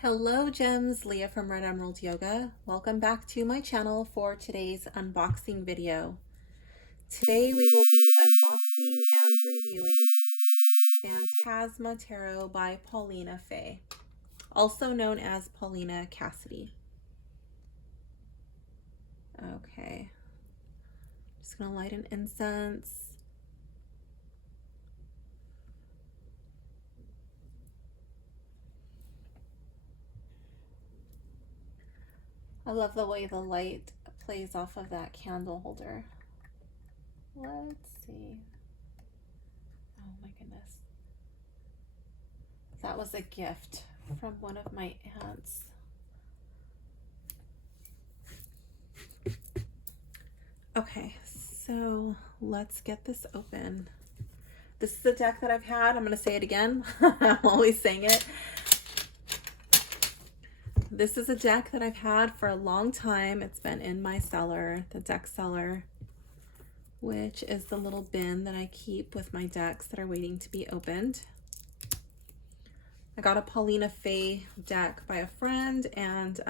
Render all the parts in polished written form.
Hello gems, Leah from Red Emerald Yoga. Welcome back to my channel for today's unboxing video. Today we will be unboxing and reviewing Phantasma Tarot by Paulina Fae, also known as Paulina Cassidy. Okay, just gonna light an incense. I love the way the light plays off of that candle holder. Let's see. Oh my goodness. That was a gift from one of my aunts. Okay, so let's get this open. This is the deck that I've had. I'm going to say it again. I'm always saying it. This is a deck that I've had for a long time. It's been in my cellar, the deck cellar, which is the little bin that I keep with my decks that are waiting to be opened. I got a Paulina Fae deck by a friend, and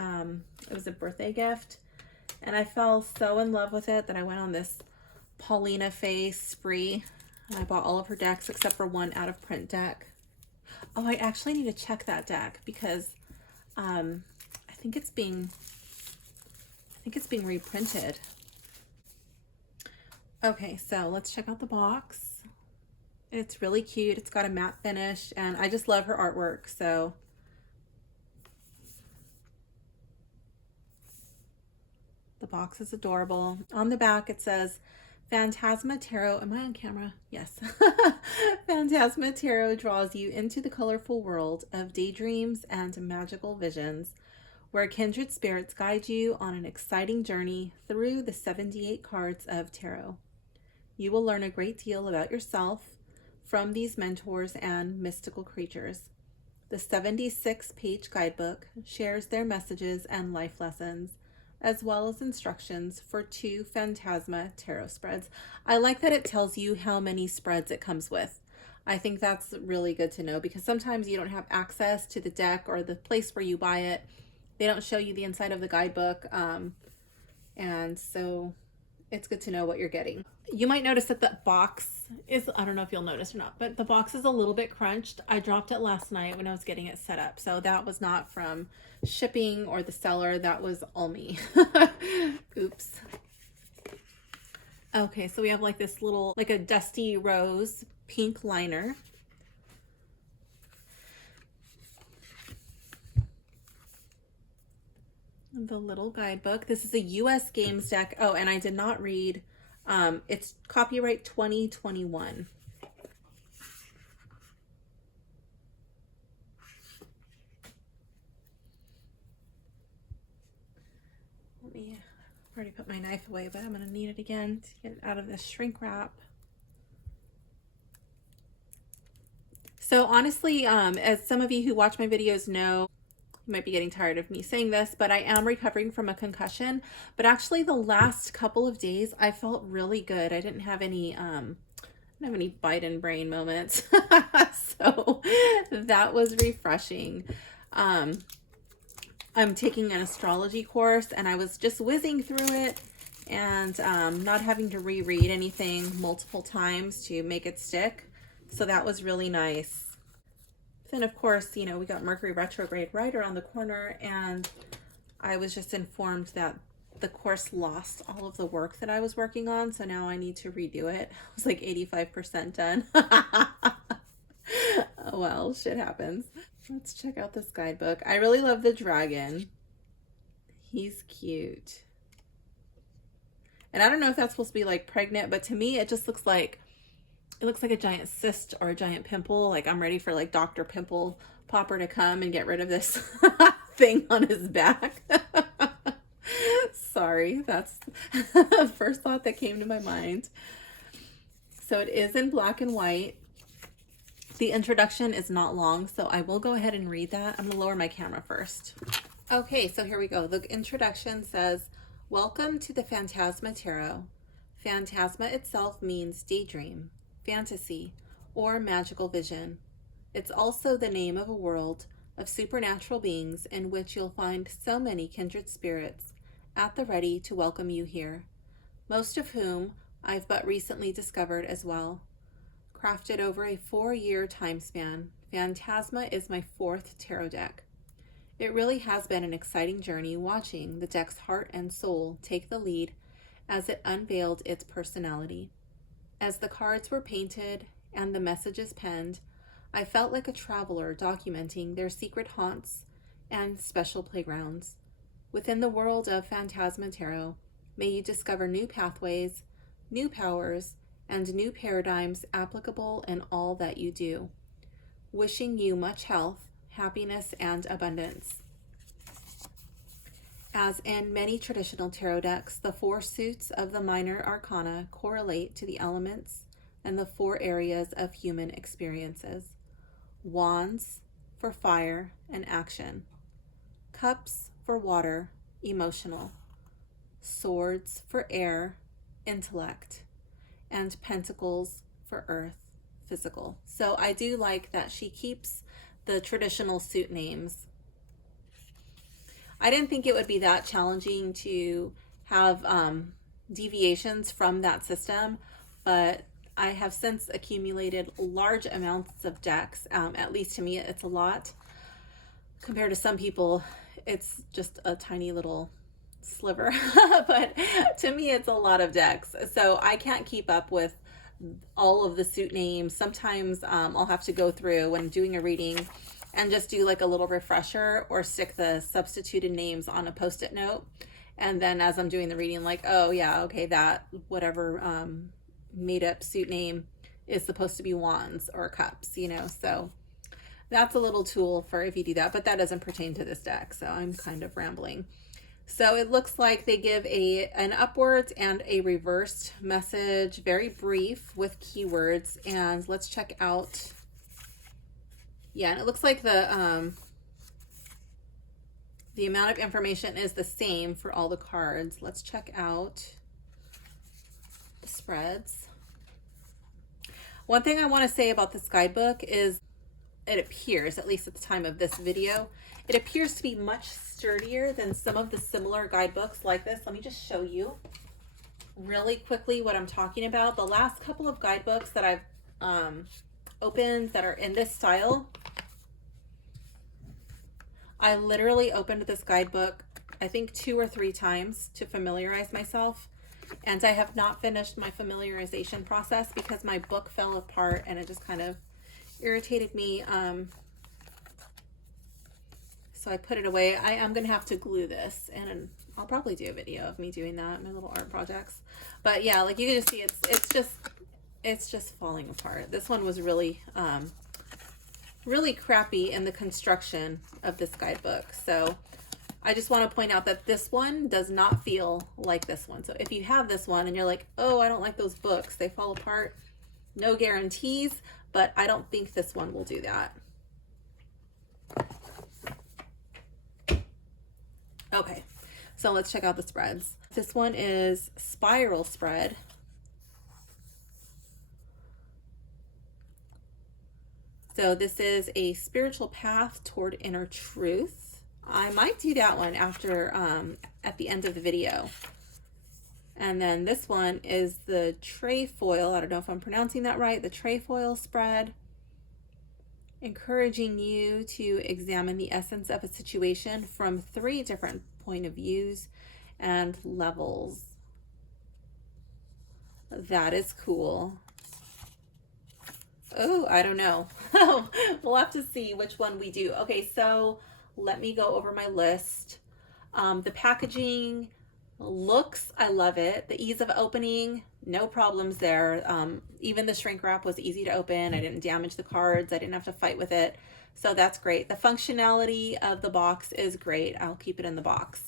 it was a birthday gift. And I fell so in love with it that I went on this Paulina Fae spree. And I bought all of her decks except for one out of print deck. Oh, I actually need to check that deck because I think it's being reprinted. Okay, so let's check out the box. It's really cute. It's got a matte finish and I just love her artwork. So the box is adorable. On the back it says Phantasma Tarot. Am I on camera? Yes. Phantasma Tarot draws you into the colorful world of daydreams and magical visions, where kindred spirits guide you on an exciting journey through the 78 cards of tarot. You will learn a great deal about yourself from these mentors and mystical creatures. The 76-page guidebook shares their messages and life lessons, as well as instructions for 2 Phantasma tarot spreads. I like that it tells you how many spreads it comes with. I think that's really good to know because sometimes you don't have access to the deck or the place where you buy it. They don't show you the inside of the guidebook, and so it's good to know what you're getting. You might notice that the box is, I don't know if you'll notice or not, but the box is a little bit crunched. I dropped it last night when I was getting it set up, so that was not from shipping or the seller. That was all me. Oops. Okay, so we have like this little, like a dusty rose pink liner. The little guidebook. This is a US Games deck. Oh, and I did not read, it's copyright 2021. Let me, I've already put my knife away, but I'm going to need it again to get it out of this shrink wrap. So honestly, as some of you who watch my videos know, you might be getting tired of me saying this, but I am recovering from a concussion. But actually the last couple of days I felt really good. I didn't have any Biden brain moments. So that was refreshing. I'm taking an astrology course and I was just whizzing through it and not having to reread anything multiple times to make it stick. So that was really nice. Then of course, you know, we got Mercury retrograde right around the corner, and I was just informed that the course lost all of the work that I was working on, so now I need to redo it. I was like 85% done. Oh well, shit happens. Let's check out this guidebook. I really love the dragon. He's cute. And I don't know if that's supposed to be like pregnant, but to me it just looks like a giant cyst or a giant pimple. Like I'm ready for like Dr. Pimple Popper to come and get rid of this thing on his back. Sorry, that's the first thought that came to my mind. So it is in black and white. The introduction is not long, so I will go ahead and read that. I'm gonna lower my camera first. Okay, so here we go. The introduction says, "Welcome to the Phantasma Tarot. Phantasma itself means daydream, fantasy, or magical vision. It's also the name of a world of supernatural beings in which you'll find so many kindred spirits at the ready to welcome you here, most of whom I've but recently discovered as well. Crafted over a 4-year time span, Phantasma is my 4th tarot deck. It really has been an exciting journey watching the deck's heart and soul take the lead as it unveiled its personality. As the cards were painted and the messages penned, I felt like a traveler documenting their secret haunts and special playgrounds. Within the world of Phantasma Tarot, may you discover new pathways, new powers, and new paradigms applicable in all that you do. Wishing you much health, happiness, and abundance. As in many traditional tarot decks, the 4 suits of the minor arcana correlate to the elements and the 4 areas of human experiences. Wands for fire and action. Cups for water, emotional. Swords for air, intellect. And pentacles for earth, physical. So I do like that she keeps the traditional suit names. I didn't think it would be that challenging to have deviations from that system, but I have since accumulated large amounts of decks. At least to me, it's a lot. Compared to some people, it's just a tiny little sliver, but to me, it's a lot of decks. So I can't keep up with all of the suit names. Sometimes I'll have to go through when doing a reading and just do like a little refresher or stick the substituted names on a post-it note. And then as I'm doing the reading, like, oh yeah, okay, that whatever made up suit name is supposed to be wands or cups, you know, so that's a little tool for if you do that, but that doesn't pertain to this deck, so I'm kind of rambling. So it looks like they give an upwards and a reversed message, very brief with keywords, and let's check out, yeah, and it looks like the amount of information is the same for all the cards. Let's check out the spreads. One thing I want to say about this guidebook is it appears, at least at the time of this video, it appears to be much sturdier than some of the similar guidebooks like this. Let me just show you really quickly what I'm talking about. The last couple of guidebooks that I've opened that are in this style, I literally opened this guidebook, I think 2 or 3 times to familiarize myself. And I have not finished my familiarization process because my book fell apart and it just kind of irritated me. So I put it away. I am going to have to glue this, and I'll probably do a video of me doing that, my little art projects. But yeah, like you can just see, it's just falling apart. This one was really, really crappy in the construction of this guidebook. So I just want to point out that this one does not feel like this one. So if you have this one and you're like, oh, I don't like those books, they fall apart, no guarantees, but I don't think this one will do that. Okay, so let's check out the spreads. This one is spiral spread. So this is a spiritual path toward inner truth. I might do that one after, at the end of the video. And then this one is the trefoil. I don't know if I'm pronouncing that right. The trefoil spread, encouraging you to examine the essence of a situation from 3 different point of views and levels. That is cool. Oh, I don't know. We'll have to see which one we do. Okay, so let me go over my list. The packaging looks, I love it. The ease of opening, no problems there. Even the shrink wrap was easy to open. I didn't damage the cards. I didn't have to fight with it. So that's great. The functionality of the box is great. I'll keep it in the box.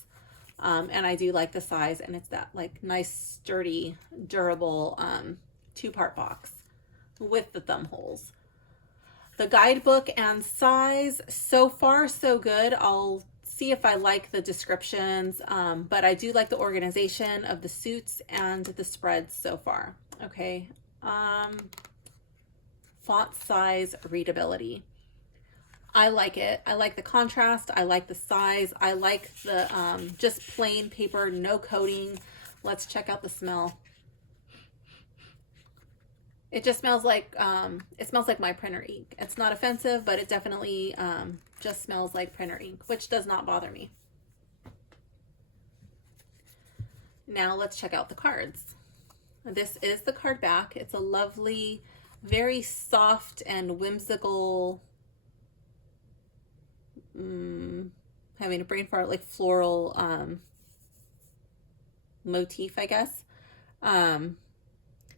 And I do like the size, and it's that like nice, sturdy, durable 2-part box with the thumb holes. The guidebook and size, so far so good. I'll see if I like the descriptions, but I do like the organization of the suits and the spreads so far. Okay, font size, readability. I like it. I like the contrast. I like the size. I like the just plain paper, no coating. Let's check out the smell. It just smells like it smells like my printer ink. It's not offensive, but it definitely just smells like printer ink, which does not bother me. Now let's check out the cards. This is the card back. It's a lovely, very soft and whimsical, having a brain fart, like floral motif, I guess.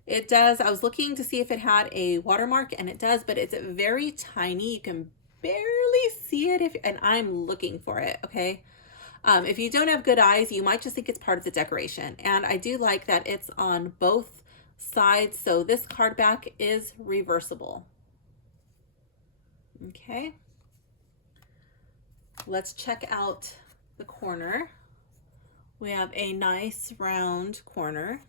It does, I was looking to see if it had a watermark, and it does, but it's very tiny. You can barely see it, and I'm looking for it, okay? If you don't have good eyes, you might just think it's part of the decoration. And I do like that it's on both sides, so this card back is reversible. Okay. Let's check out the corner. We have a nice round corner,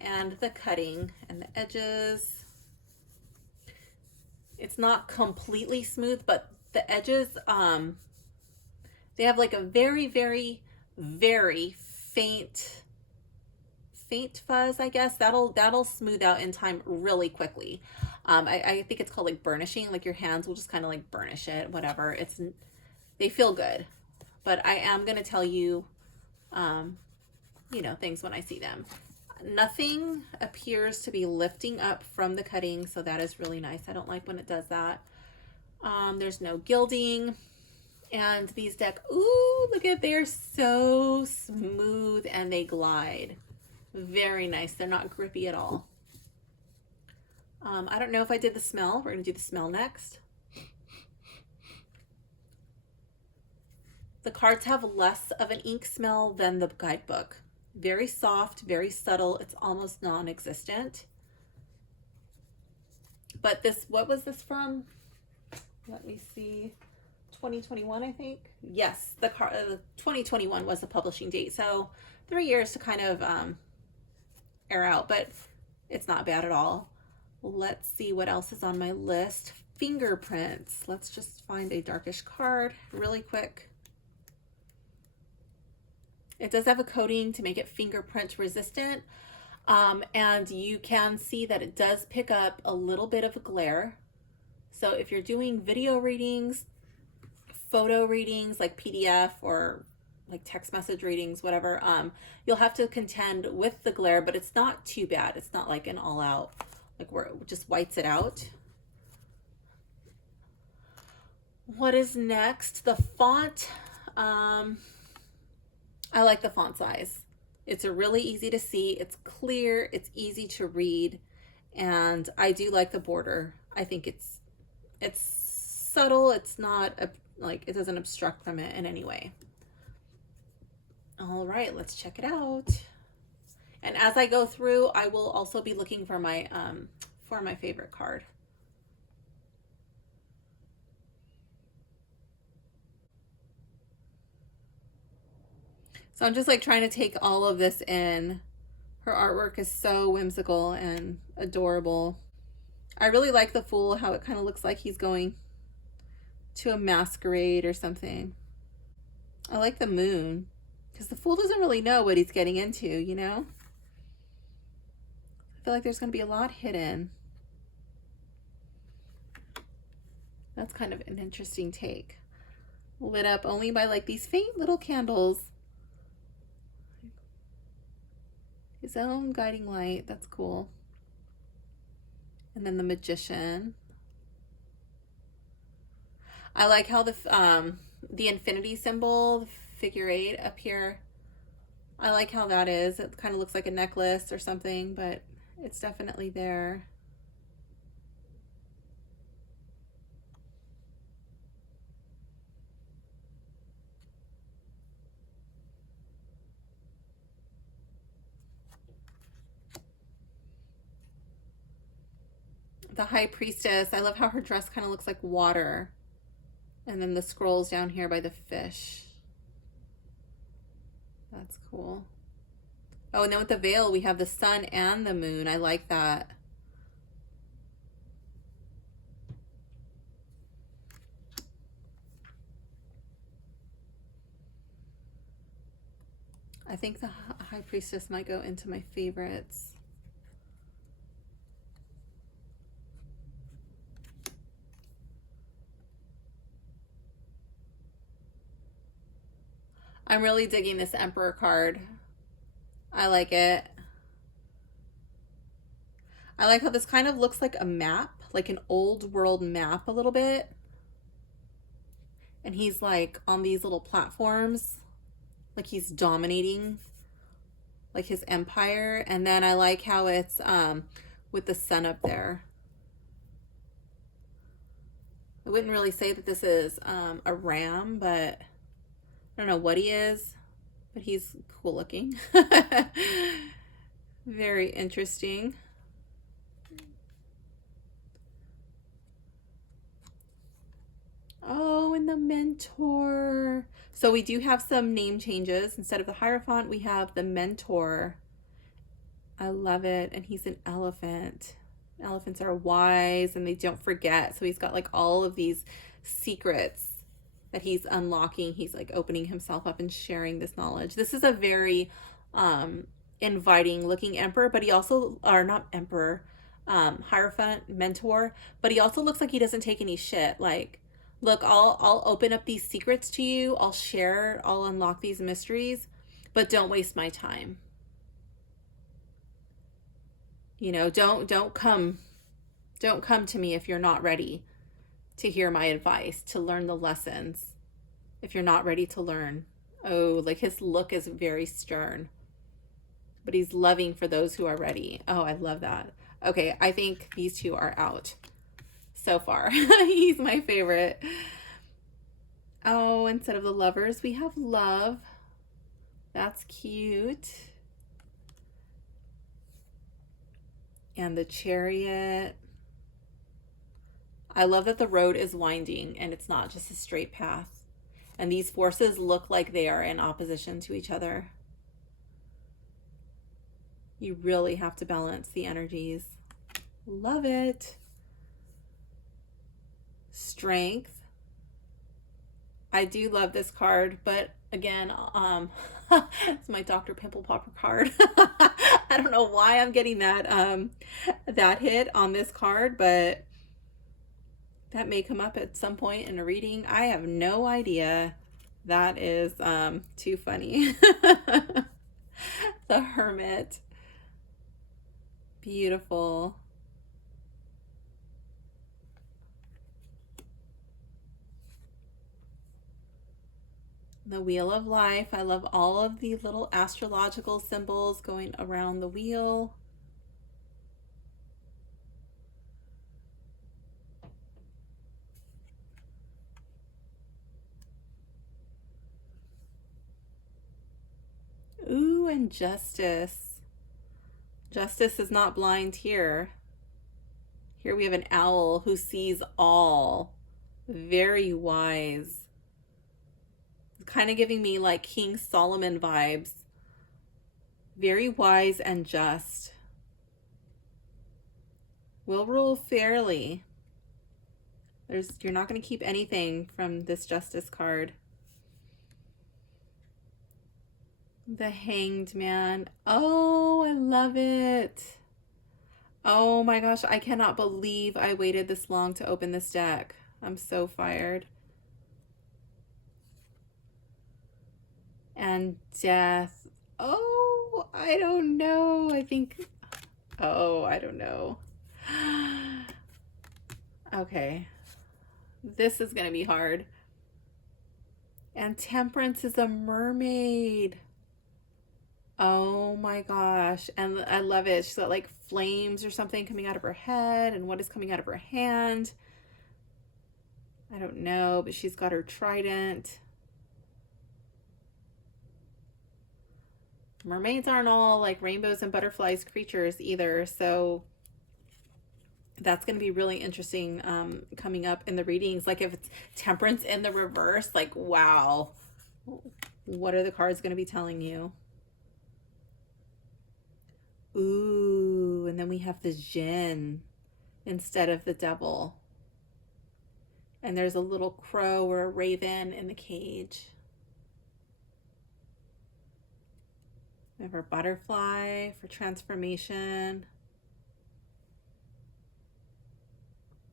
and the cutting and the edges. It's not completely smooth, but the edges, they have like a very, very, very faint fuzz, I guess. That'll smooth out in time really quickly. I think it's called like burnishing, like your hands will just kind of like burnish it, whatever. They feel good, but I am going to tell you, you know, things when I see them. Nothing appears to be lifting up from the cutting, so that is really nice. I don't like when it does that. There's no gilding. And these deck, ooh, look at, they're so smooth and they glide. Very nice. They're not grippy at all. I don't know if I did the smell. We're going to do the smell next. The cards have less of an ink smell than the guidebook. Very soft, very subtle. It's almost non-existent. But this, what was this from? Let me see. 2021, I think. Yes, the 2021 was the publishing date. So 3 years to kind of air out, but it's not bad at all. Let's see what else is on my list. Fingerprints. Let's just find a darkish card really quick. It does have a coating to make it fingerprint resistant. And you can see that it does pick up a little bit of a glare. So if you're doing video readings, photo readings like PDF or like text message readings, whatever, you'll have to contend with the glare, but it's not too bad. It's not like an all out, like where it just whites it out. What is next? The font. I like the font size. It's a really easy to see. It's clear. It's easy to read. And I do like the border. I think it's subtle. It's not like, it doesn't obstruct from it in any way. All right, let's check it out. And as I go through, I will also be looking for my favorite card. So I'm just like trying to take all of this in. Her artwork is so whimsical and adorable. I really like the Fool, how it kind of looks like he's going to a masquerade or something. I like the Moon, because the Fool doesn't really know what he's getting into, you know? I feel like there's going to be a lot hidden. That's kind of an interesting take. Lit up only by like these faint little candles. His own guiding light. That's cool. And then the Magician. I like how the infinity symbol, the figure 8 up here. I like how that is. It kind of looks like a necklace or something, but it's definitely there. The High Priestess. I love how her dress kind of looks like water. And then the scrolls down here by the fish. That's cool. Oh, and then with the veil, we have the sun and the moon. I like that. I think the High Priestess might go into my favorites. I'm really digging this Emperor card. I like it. I like how this kind of looks like a map, like an old world map a little bit. And he's like on these little platforms, like he's dominating like his empire. And then I like how it's with the sun up there. I wouldn't really say that this is a ram, but I don't know what he is, but he's cool looking. Very interesting. Oh, and the mentor. So we do have some name changes. Instead of the Hierophant, we have the mentor. I love it. And he's an elephant. Elephants are wise and they don't forget. So he's got like all of these secrets that he's unlocking. He's like opening himself up and sharing this knowledge. This is a very inviting looking emperor, but he also, or not emperor, Hierophant, mentor, but he also looks like he doesn't take any shit. Like, look, I'll open up these secrets to you. I'll share, I'll unlock these mysteries, but don't waste my time. You know, don't come to me if you're not ready to hear my advice, to learn the lessons. If you're not ready to learn. Oh, like his look is very stern, but he's loving for those who are ready. Oh, I love that. Okay, I think these two are out so far. He's my favorite. Oh, instead of the Lovers, we have Love. That's cute. And the Chariot. I love that the road is winding and it's not just a straight path. And these forces look like they are in opposition to each other. You really have to balance the energies. Love it. Strength. I do love this card, but again, it's my Dr. Pimple Popper card. I don't know why I'm getting that that hit on this card, but that may come up at some point in a reading. I have no idea. That is too funny. The Hermit. Beautiful. The Wheel of Life. I love all of the little astrological symbols going around the wheel. Ooh, and Justice. Justice is not blind here. Here we have an owl who sees all. Very wise. Kind of giving me like King Solomon vibes. Very wise and just. Will rule fairly. You're not going to keep anything from this Justice card. The Hanged Man. Oh, I love it. Oh my gosh, I cannot believe I waited this long to open this deck. I'm so fired. And Death. Oh, I don't know. I think, oh, I don't know. Okay. This is going to be hard. And Temperance is a mermaid. Oh my gosh. And I love it. She's got like flames or something coming out of her head. And what is coming out of her hand? I don't know, but she's got her trident. Mermaids aren't all like rainbows and butterflies creatures either. So that's going to be really interesting coming up in the readings. Like if it's Temperance in the reverse, like, wow. What are the cards going to be telling you? Ooh, and then we have the Djinn instead of the Devil. And there's a little crow or a raven in the cage. We have our butterfly for transformation.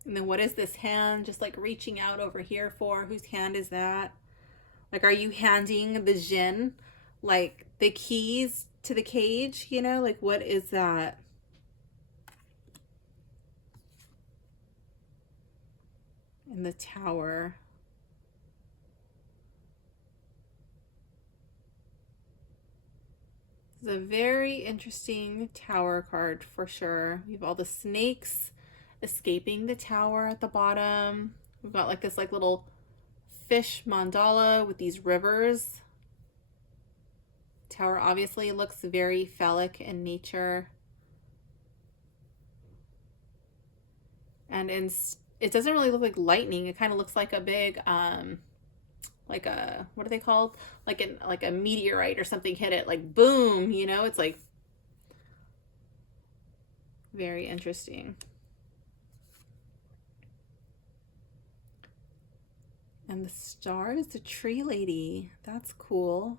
And then what is this hand just like reaching out over here for? Whose hand is that? Like, are you handing the djinn like the keys to the cage? You know, like what is that? In the Tower. It's a very interesting Tower card for sure. We have all the snakes escaping the tower at the bottom. We've got like this like little fish mandala with these rivers. Tower obviously looks very phallic in nature. And it doesn't really look like lightning. It kind of looks like a big like a, what are they called? Like a meteorite or something hit it, like boom, you know? It's like very interesting. And the star is the tree lady. That's cool.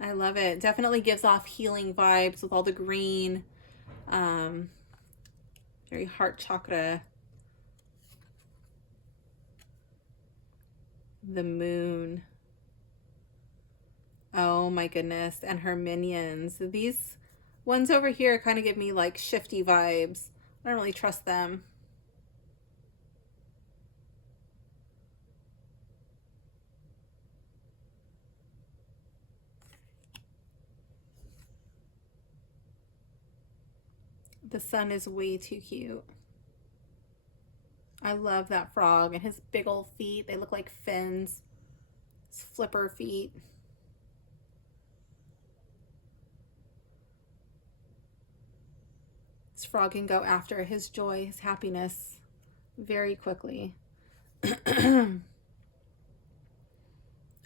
I love it. Definitely gives off healing vibes with all the green. Very heart chakra. The moon. Oh my goodness. And her minions. These ones over here kind of give me like shifty vibes. I don't really trust them. The sun is way too cute. I love that frog and his big old feet. They look like fins. His flipper feet. This frog can go after his joy, his happiness very quickly.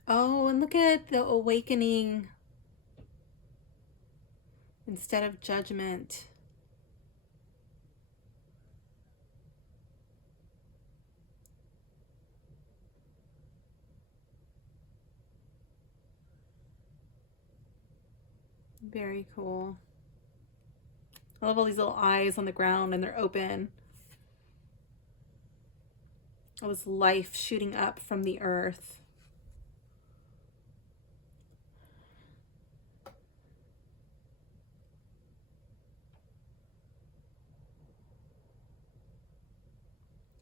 Oh, and look at the awakening instead of judgment. Very cool. I love all these little eyes on the ground and they're open. All this life shooting up from the earth.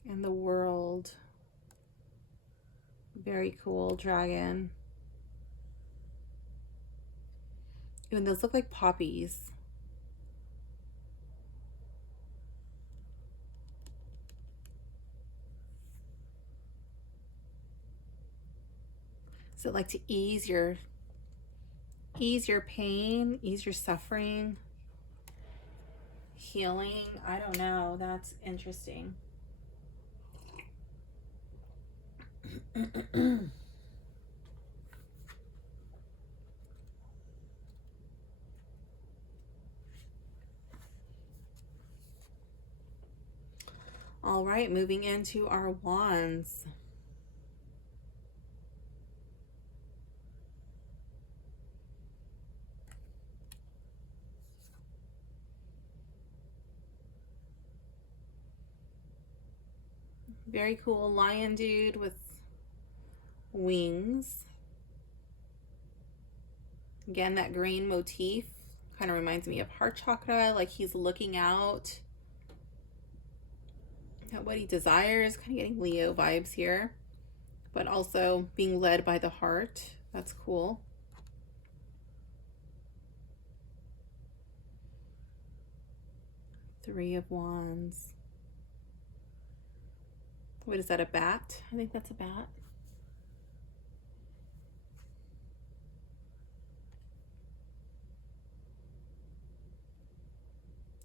And the world. Very cool dragon. Even those look like poppies. So like to ease your pain, ease your suffering, healing. I don't know. That's interesting. All right, moving into our wands. Very cool lion dude with wings. Again, that green motif kind of reminds me of heart chakra, like he's looking out at what he desires, kind of getting Leo vibes here, but also being led by the heart. That's cool. Three of Wands. What is that, a bat? I think that's a bat.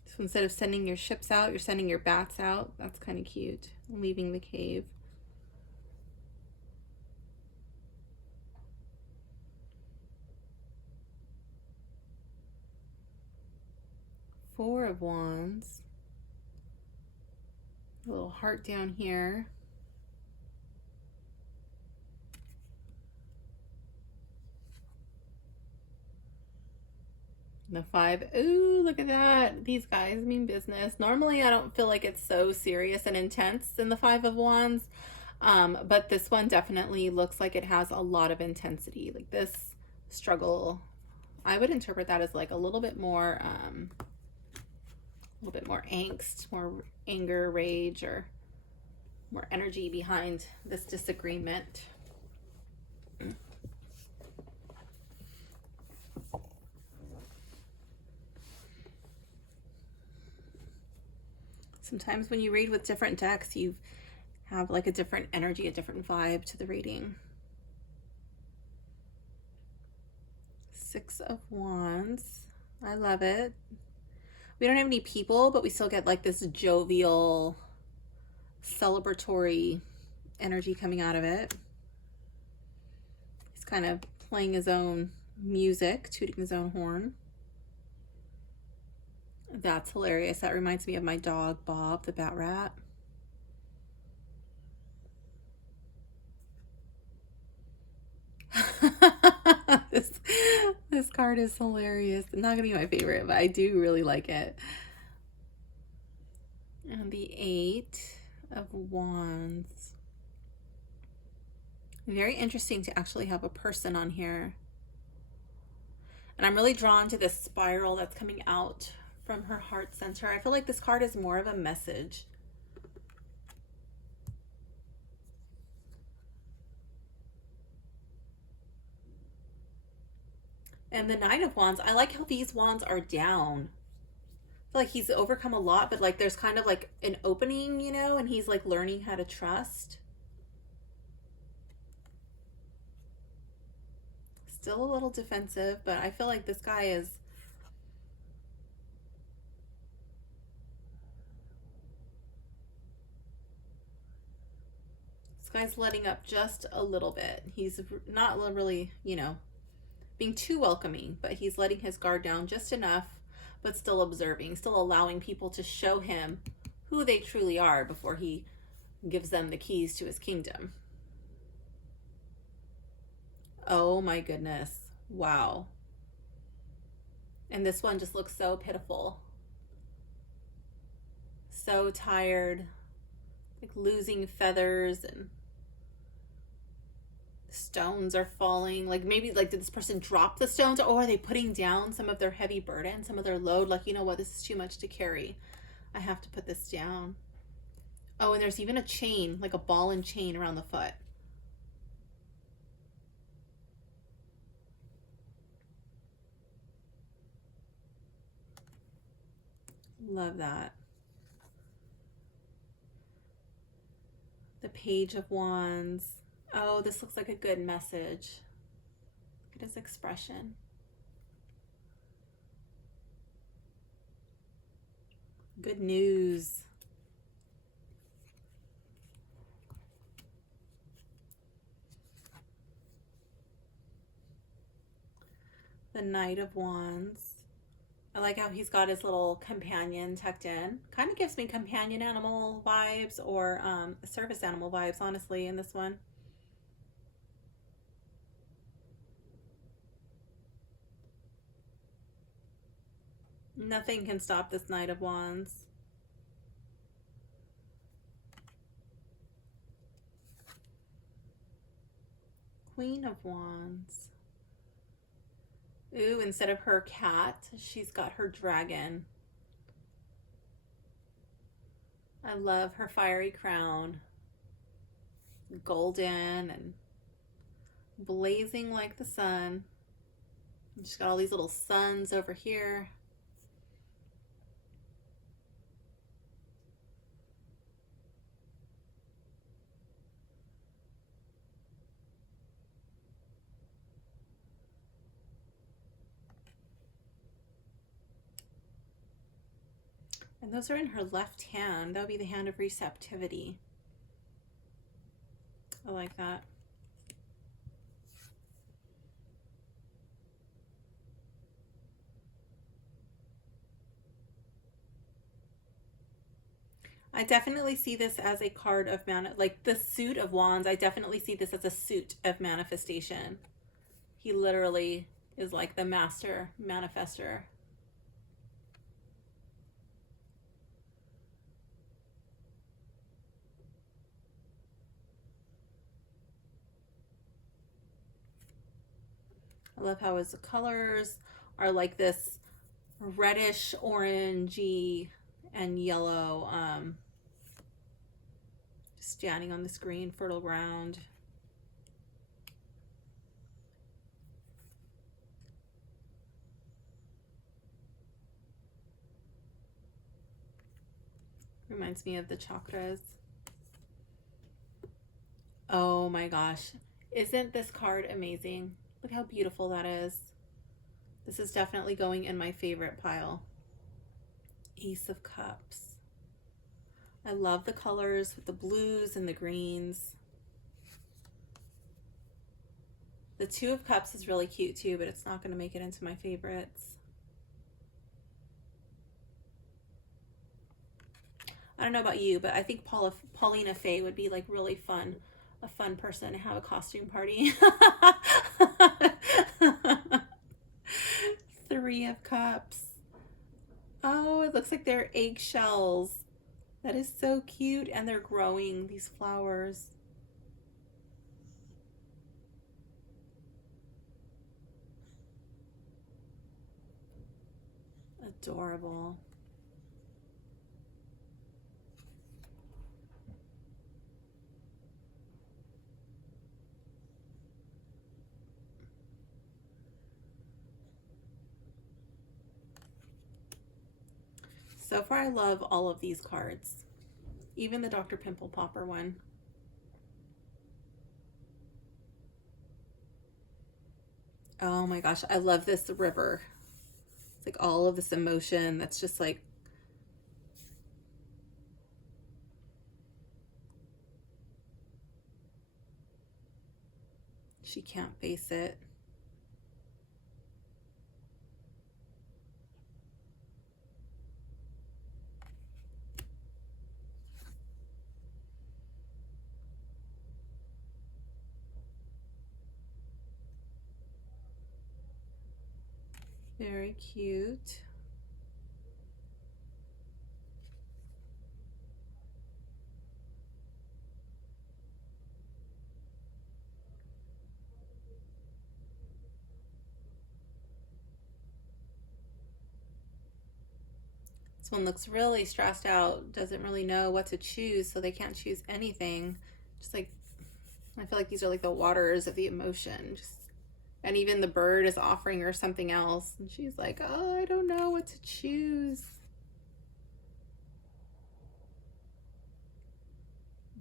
So instead of sending your ships out, you're sending your bats out. That's kind of cute. Leaving the cave. Four of Wands. A little heart down here. The 5. Ooh, look at that. These guys mean business. Normally, I don't feel like it's so serious and intense in the 5 of Wands. But this one definitely looks like it has a lot of intensity. Like this struggle, I would interpret that as like a little bit more angst, more anger, rage, or more energy behind this disagreement. Sometimes when you read with different decks, you have like a different energy, a different vibe to the reading. 6 of Wands. I love it. We don't have any people, but we still get like this jovial, celebratory energy coming out of it. He's kind of playing his own music, tooting his own horn. That's hilarious. That reminds me of my dog, Bob, the bat rat. This card is hilarious. Not gonna be my favorite, but I do really like it. And the 8 of Wands. Very interesting to actually have a person on here. And I'm really drawn to this spiral that's coming out from her heart center. I feel like this card is more of a message. And the 9 of Wands, I like how these wands are down. I feel like he's overcome a lot, but like there's kind of like an opening, you know, and he's like learning how to trust. Still a little defensive, but I feel like this guy is guy's letting up just a little bit. He's not really, you know, being too welcoming, but he's letting his guard down just enough, but still observing, still allowing people to show him who they truly are before he gives them the keys to his kingdom. Oh my goodness. Wow. And this one just looks so pitiful. So tired, like losing feathers, and stones are falling. Like maybe like did this person drop the stones, or are they putting down some of their heavy burden, some of their load? Like, you know what, this is too much to carry. I have to put this down. Oh, and there's even a chain, like a ball and chain around the foot. Love that. The Page of Wands. Oh, this looks like a good message. Look at his expression. Good news. The Knight of Wands. I like how he's got his little companion tucked in. Kind of gives me companion animal vibes, or service animal vibes, honestly, in this one. Nothing can stop this Knight of Wands. Queen of Wands. Ooh, instead of her cat, she's got her dragon. I love her fiery crown. Golden and blazing like the sun. She's got all these little suns over here. And those are in her left hand. That would be the hand of receptivity. I like that. I definitely see this as a card of like the suit of wands. I definitely see this as a suit of manifestation. He literally is like the master manifester I love how his colors are like this reddish, orangey, and yellow, standing on this green fertile ground. Reminds me of the chakras. Oh my gosh. Isn't this card amazing? Look how beautiful that is. This is definitely going in my favorite pile. Ace of Cups. I love the colors with the blues and the greens. The Two of Cups is really cute too, but it's not going to make it into my favorites. I don't know about you, but I think Paulina Fae would be like really fun. A fun person to have a costume party. Three of Cups. Oh, it looks like they're eggshells. That is so cute. And they're growing, these flowers. Adorable. So far, I love all of these cards. Even the Dr. Pimple Popper one. Oh my gosh, I love this river. It's like all of this emotion that's just like, she can't face it. Very cute. This one looks really stressed out, doesn't really know what to choose, so they can't choose anything. Just like, I feel like these are like the waters of the emotion. And even the bird is offering her something else. And she's like, oh, I don't know what to choose.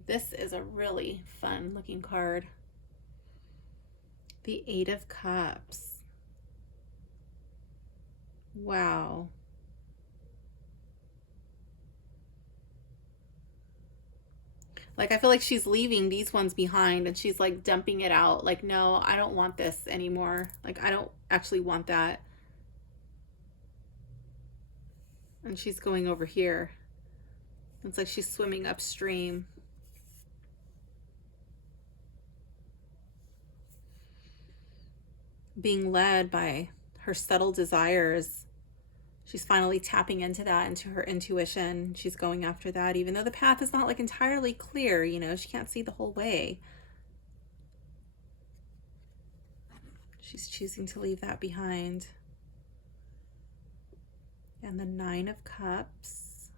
This is a really fun looking card. The Eight of Cups. Wow. Like, I feel like she's leaving these ones behind and she's like dumping it out. Like, no, I don't want this anymore. Like, I don't actually want that. And she's going over here. It's like she's swimming upstream. Being led by her subtle desires. She's finally tapping into that, into her intuition. She's going after that, even though the path is not like entirely clear, you know, she can't see the whole way. She's choosing to leave that behind. And the Nine of Cups.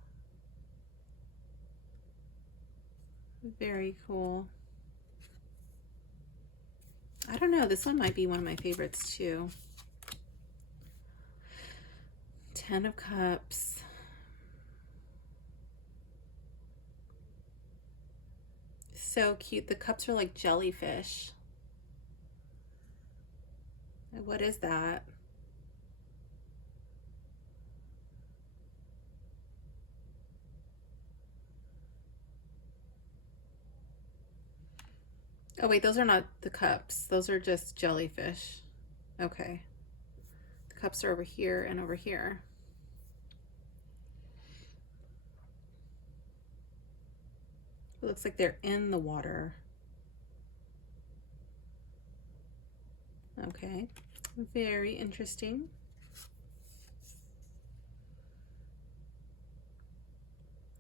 Very cool. I don't know, this one might be one of my favorites too. Ten of Cups. So cute. The cups are like jellyfish. What is that? Oh wait, those are not the cups. Those are just jellyfish. Okay. The cups are over here and over here. It looks like they're in the water. Okay, very interesting.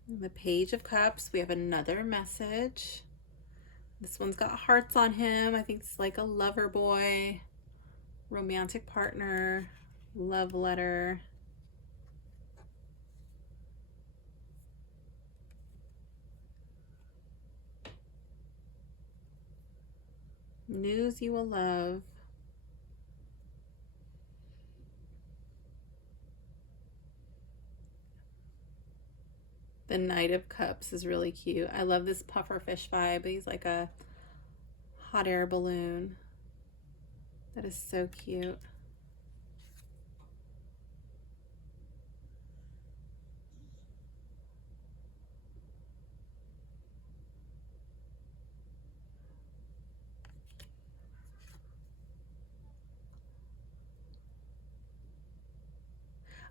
The Page of Cups, we have another message. This one's got hearts on him. I think it's like a lover boy romantic partner, love letter. News you will love. The Knight of Cups is really cute. I love this pufferfish vibe. He's like a hot air balloon. That is so cute.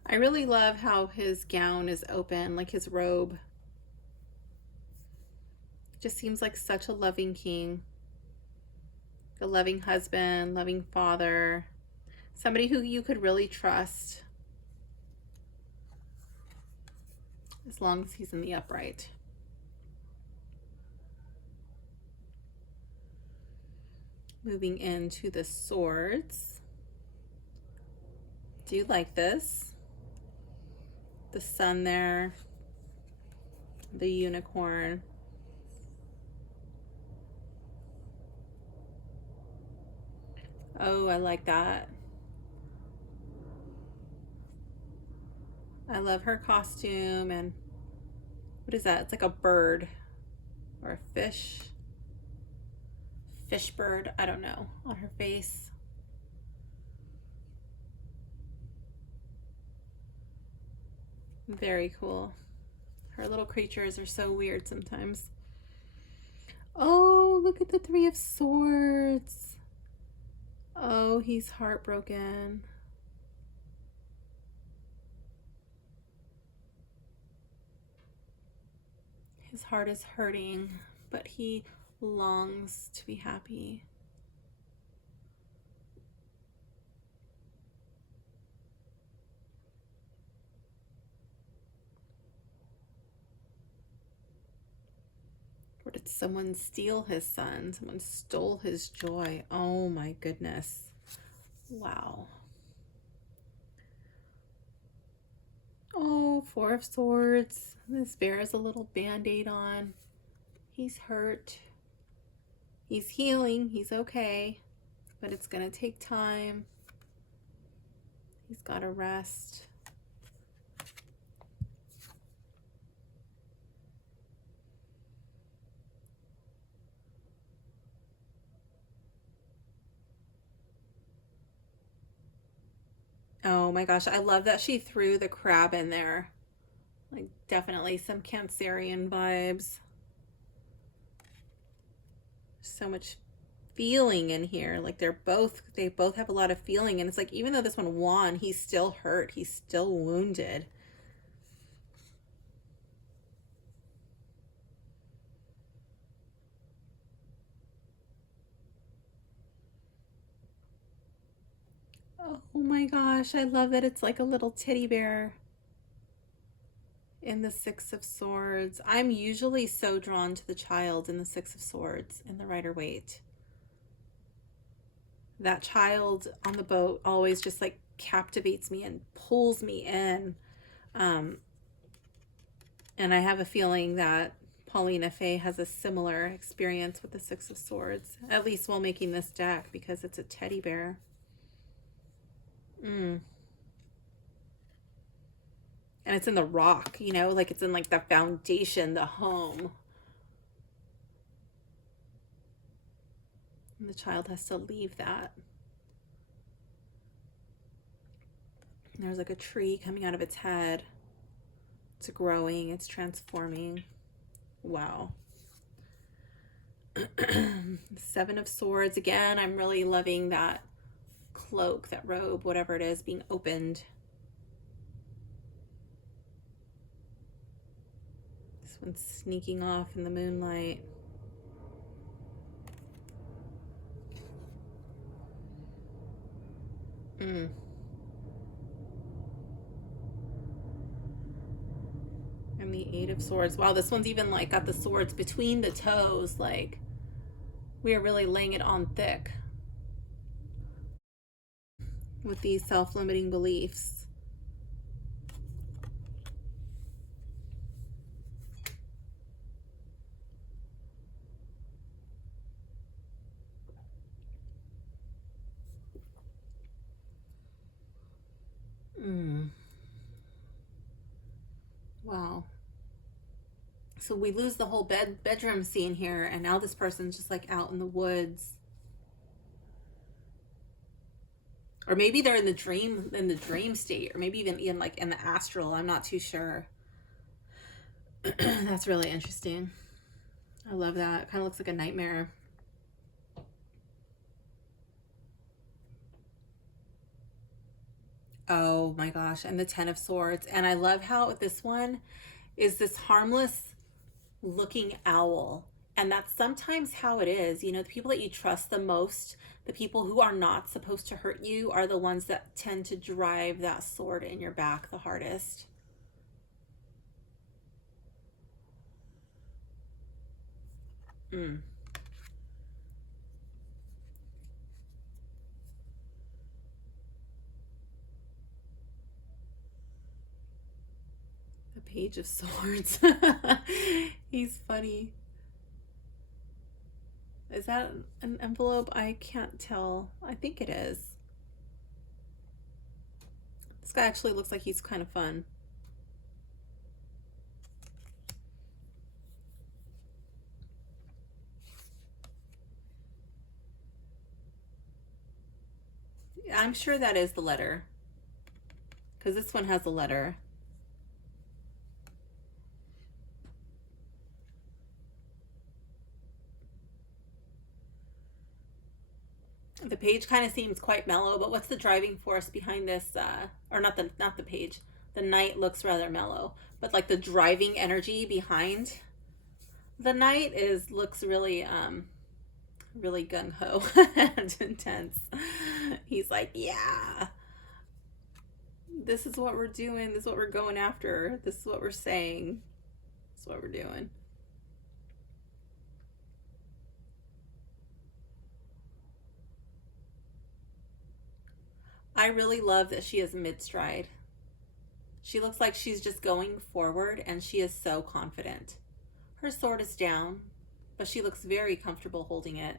I really love how his gown is open, like his robe. Just seems like such a loving king. A loving husband, loving father. Somebody who you could really trust. As long as he's in the upright. Moving into the swords. Do you like this? The sun there. The unicorn. Oh, I like that. I love her costume. And what is that? It's like a bird or a fish. Fish bird, I don't know, on her face. Very cool. Her little creatures are so weird sometimes. Oh, look at the Three of Swords. Oh, he's heartbroken. His heart is hurting, but he longs to be happy. Or did someone steal his son? Someone stole his joy. Oh my goodness. Wow. Oh, Four of Swords. This bear has a little band-aid on. He's hurt. He's healing. He's okay. But it's going to take time. He's got to rest. Oh my gosh, I love that she threw the crab in there. Like, definitely some Cancerian vibes. So much feeling in here. Like they both have a lot of feeling, and it's like even though this one won, he's still hurt. He's still wounded. Oh my gosh, I love that it's like a little teddy bear in the Six of Swords. I'm usually so drawn to the child in the Six of Swords in the Rider-Waite. That child on the boat always just like captivates me and pulls me in. And I have a feeling that Paulina Fae has a similar experience with the Six of Swords, at least while making this deck, because it's a teddy bear. And it's in the rock, you know, like it's in like the foundation, the home. And the child has to leave that. And there's like a tree coming out of its head. It's growing, it's transforming. Wow. Seven of Swords. Again, I'm really loving that cloak, that robe, whatever it is, being opened. This one's sneaking off in the moonlight. And the Eight of Swords. Wow, this one's even like got the swords between the toes. Like we are really laying it on thick. with these self-limiting beliefs. Wow. So we lose the whole bedroom scene here, and now this person's just like out in the woods. Or maybe they're in the dream state, or maybe even in like in the astral. I'm not too sure. That's really interesting. I love that. It kind of looks like a nightmare. Oh my gosh. And the Ten of Swords. And I love how this one is this harmless looking owl. And that's sometimes how it is. You know, the people that you trust the most, the people who are not supposed to hurt you, are the ones that tend to drive that sword in your back the hardest. The Page of Swords. He's funny. Is that an envelope? I can't tell. I think it is. This guy actually looks like he's kind of fun. I'm sure that is the letter, because this one has a letter. The page kind of seems quite mellow, but what's the driving force behind this? Or not the page. The knight looks rather mellow, but like the driving energy behind the knight looks really really gung-ho and intense. He's like, yeah, this is what we're doing, this is what we're going after, this is what we're saying, this is what we're doing. I really love that she is mid-stride. She looks like she's just going forward, and she is so confident. Her sword is down, but she looks very comfortable holding it.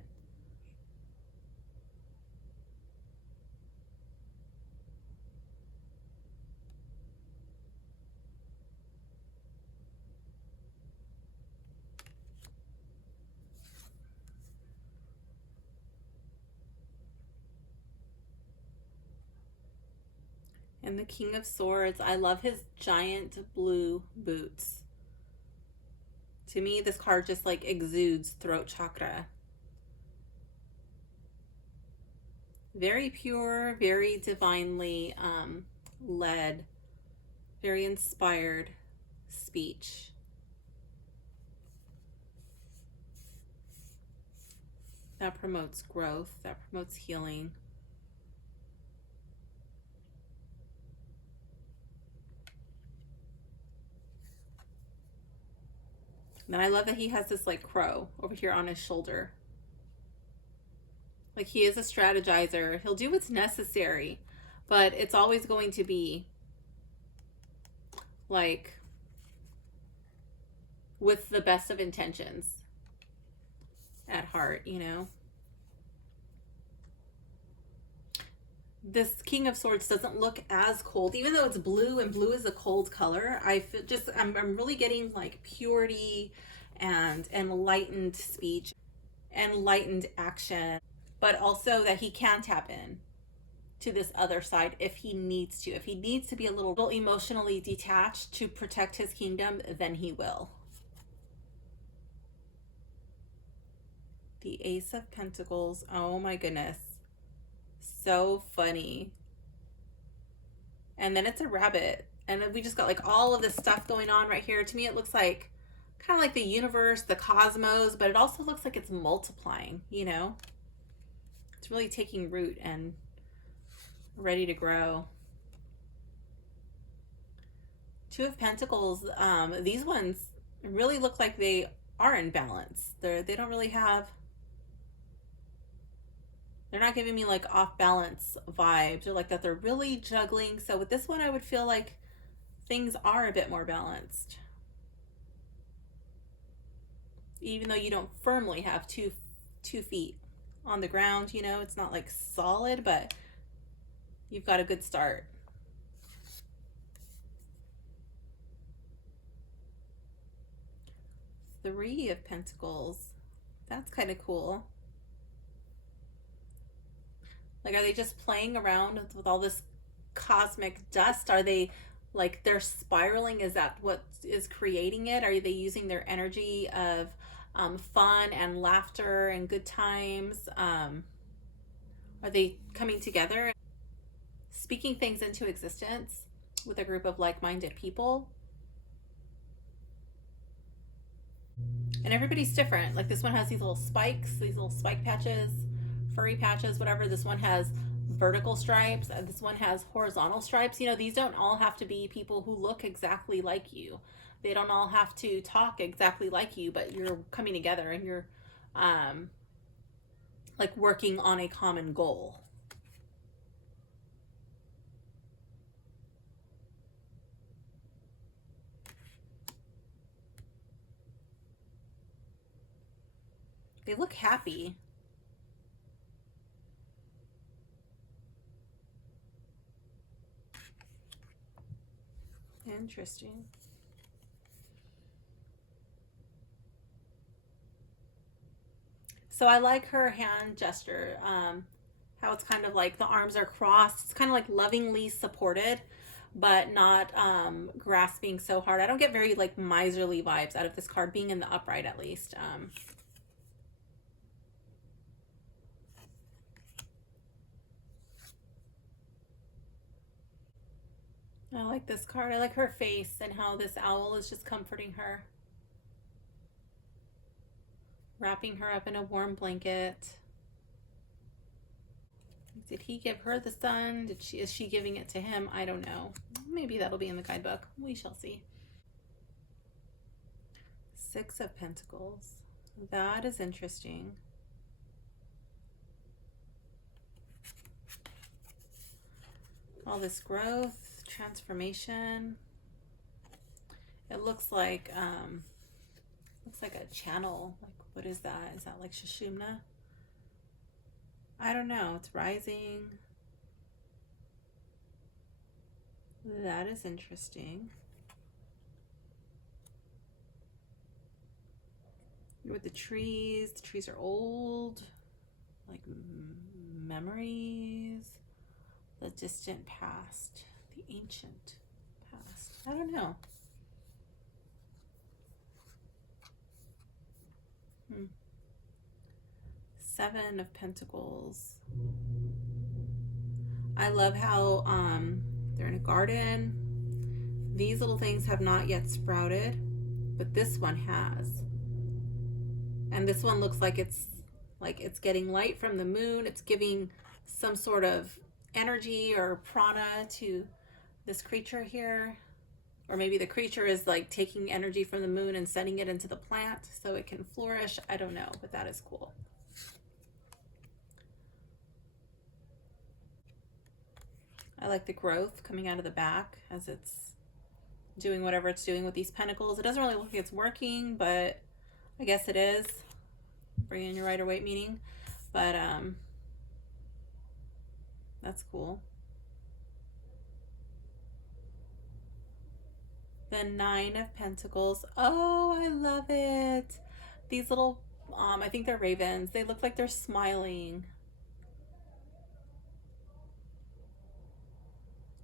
And the King of Swords, I love his giant blue boots. To me, this card just like exudes throat chakra. Very pure, very divinely led, very inspired speech. That promotes growth, that promotes healing. And I love that he has this like crow over here on his shoulder. Like, he is a strategizer. He'll do what's necessary, but it's always going to be like with the best of intentions at heart, you know? This King of Swords doesn't look as cold, even though it's blue, and blue is a cold color. I feel just, I'm really getting like purity and enlightened speech, enlightened action, but also that he can tap in to this other side if he needs to. If he needs to be a little emotionally detached to protect his kingdom, then he will. The Ace of Pentacles. Oh my goodness. So funny. And then it's a rabbit. And then we just got like all of this stuff going on right here. To me, it looks like kind of like the universe, the cosmos, but it also looks like it's multiplying, you know? It's really taking root and ready to grow. Two of Pentacles. These ones really look like they are in balance. They don't really have They're not giving me like off balance vibes or like that they're really juggling. So with this one, I would feel like things are a bit more balanced. Even though you don't firmly have two feet on the ground, you know, it's not like solid, but you've got a good start. Three of Pentacles. That's kind of cool. Like, are they just playing around with all this cosmic dust? Are they like they're spiraling? Is that what is creating it? Are they using their energy of fun and laughter and good times? Are they coming together, speaking things into existence with a group of like-minded people? And everybody's different. Like this one has these little spikes, these little spike patches, furry patches, whatever. This one has vertical stripes. This one has horizontal stripes. You know, these don't all have to be people who look exactly like you. They don't all have to talk exactly like you, but you're coming together and you're like working on a common goal. They look happy. Interesting. So I like her hand gesture, how it's kind of like the arms are crossed. It's kind of like lovingly supported, but not grasping so hard. I don't get very like miserly vibes out of this card, being in the upright at least. I like this card. I like her face and how this owl is just comforting her, wrapping her up in a warm blanket. Did he give her the sun? Is she giving it to him? I don't know. Maybe that'll be in the guidebook. We shall see. Six of Pentacles. That is interesting. All this growth, transformation. It looks like a channel. Like, what is that? Is that like Shishumna? I don't know. It's rising. That is interesting. With the trees are old, like memories, the distant past, the ancient past. I don't know. Seven of Pentacles. I love how they're in a garden. These little things have not yet sprouted, but this one has. And this one looks like it's getting light from the moon. It's giving some sort of energy or prana to this creature here. Or maybe the creature is like taking energy from the moon and sending it into the plant so it can flourish. I don't know, but that is cool. I like the growth coming out of the back as it's doing whatever it's doing with these pentacles. It doesn't really look like it's working, but I guess it is. Bring in your Rider-Waite meaning. But that's cool. The Nine of Pentacles. Oh, I love it. These little, I think they're ravens. They look like they're smiling.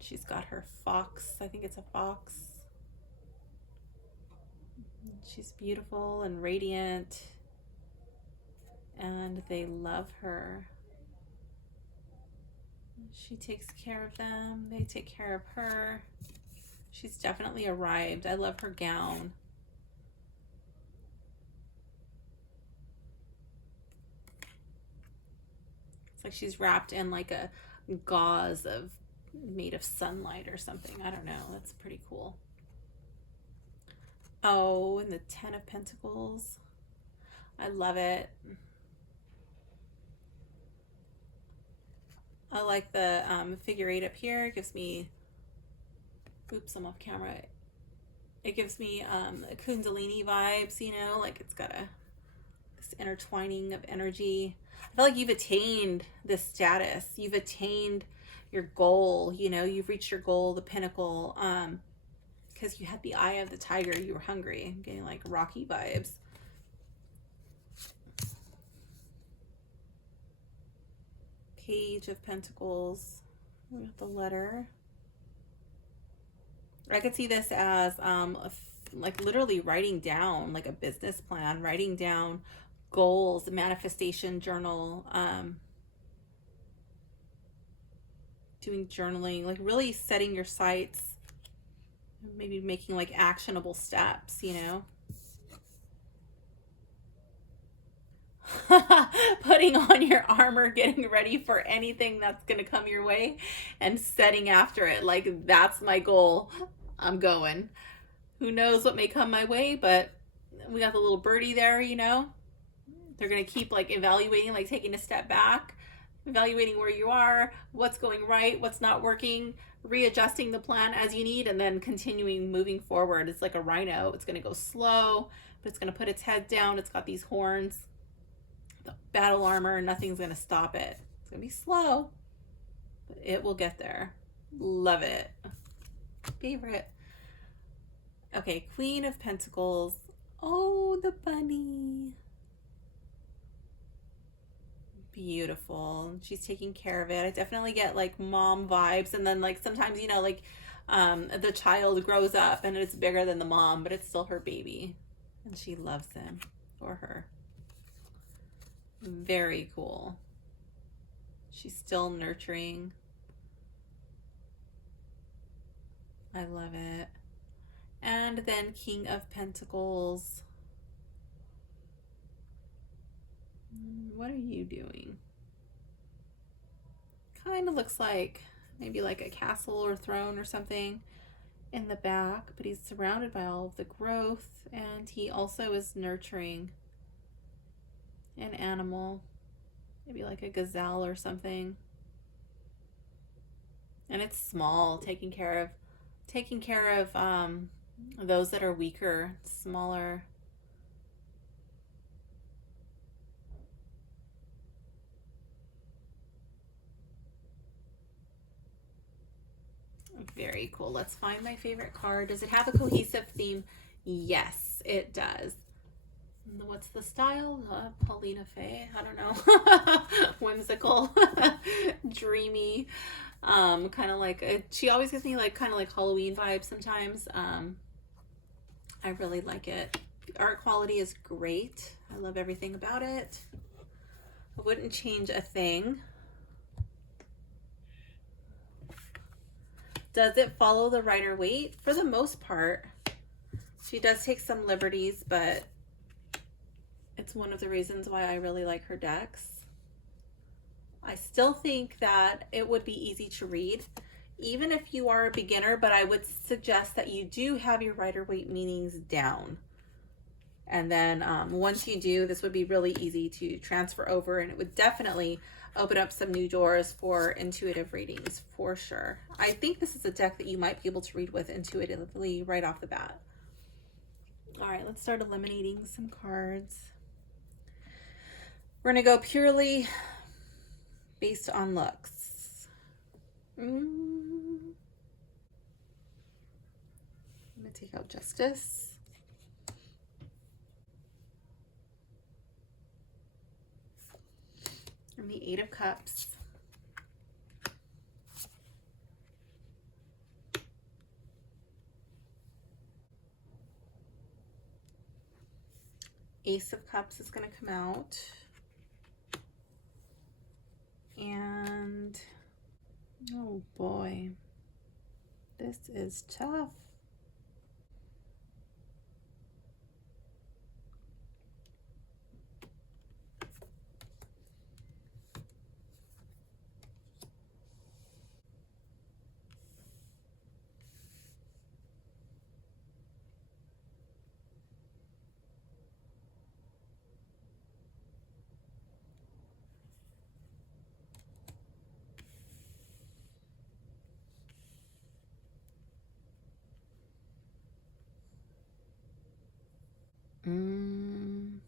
She's got her fox. I think it's a fox. She's beautiful and radiant. And they love her. She takes care of them. They take care of her. She's definitely arrived. I love her gown. It's like she's wrapped in like a gauze of made of sunlight or something. I don't know. That's pretty cool. Oh, and the Ten of Pentacles. I love it. I like the figure 8 up here. It gives me, oops, I'm off camera. It gives me Kundalini vibes, you know, like it's got this intertwining of energy. I feel like you've attained this status. You've attained your goal, you know, you've reached your goal, the pinnacle, because you had the eye of the tiger. You were hungry. I'm getting like Rocky vibes. Page of Pentacles. We got the letter. I could see this as like literally writing down like a business plan, writing down goals, manifestation journal, doing journaling, like really setting your sights, maybe making like actionable steps, you know. Putting on your armor, getting ready for anything that's going to come your way and setting after it. Like, that's my goal. I'm going. Who knows what may come my way, but we got the little birdie there, you know. They're going to keep like evaluating, like taking a step back, evaluating where you are, what's going right, what's not working, readjusting the plan as you need, and then continuing moving forward. It's like a rhino. It's going to go slow, but it's going to put its head down. It's got these horns, the battle armor, nothing's going to stop it. It's going to be slow, but it will get there. Love it. Favorite. Okay, Queen of Pentacles. Oh, the bunny. Beautiful. She's taking care of it. I definitely get like mom vibes, and then like sometimes, you know, like the child grows up and it's bigger than the mom, but it's still her baby and she loves him or her. Very cool. She's still nurturing. I love it. And then King of Pentacles. What are you doing? Kind of looks like maybe like a castle or throne or something in the back, but he's surrounded by all of the growth, and he also is nurturing an animal, maybe like a gazelle or something. And it's small, taking care of those that are weaker, smaller. Very cool. Let's find my favorite card. Does it have a cohesive theme? Yes, it does. What's the style? Paulina Fae. I don't know. Whimsical, dreamy. Kind of like she always gives me like kind of like Halloween vibes sometimes. I really like it. The art quality is great. I love everything about it. I wouldn't change a thing. Does it follow the Rider-Waite? For the most part. She does take some liberties, but it's one of the reasons why I really like her decks. I still think that it would be easy to read, even if you are a beginner, but I would suggest that you do have your Rider-Waite meanings down. And then once you do, this would be really easy to transfer over, and it would definitely open up some new doors for intuitive readings for sure. I think this is a deck that you might be able to read with intuitively right off the bat. All right, let's start eliminating some cards. We're gonna go purely based on looks. I'm gonna take out Justice. And the 8 of Cups. Ace of Cups is going to come out. And, oh boy, this is tough. Mm.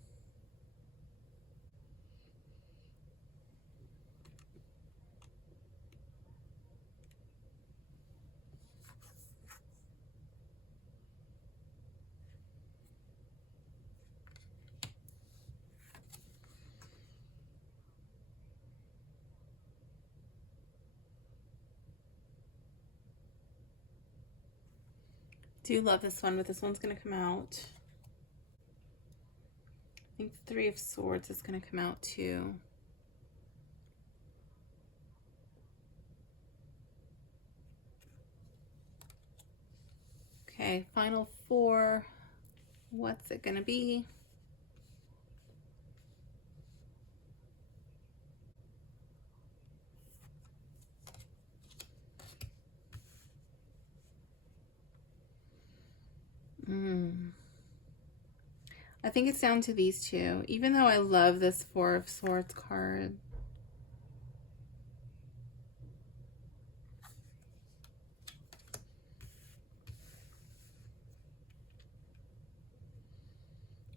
Do love this one, but this one's going to come out. I think the Three of Swords is going to come out too. Okay, final four. What's it going to be? I think it's down to these two, even though I love this Four of Swords card.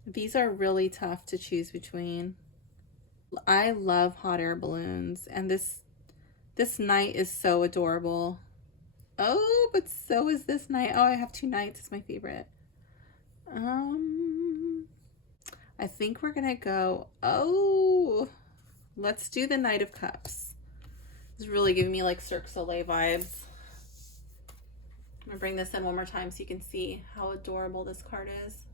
These are really tough to choose between. I love hot air balloons, and this knight is so adorable. Oh, but so is this knight. Oh, I have two knights. It's my favorite. I think we're gonna go, oh, let's do the Knight of Cups. It's really giving me like Cirque du Soleil vibes. I'm gonna bring this in one more time so you can see how adorable this card is.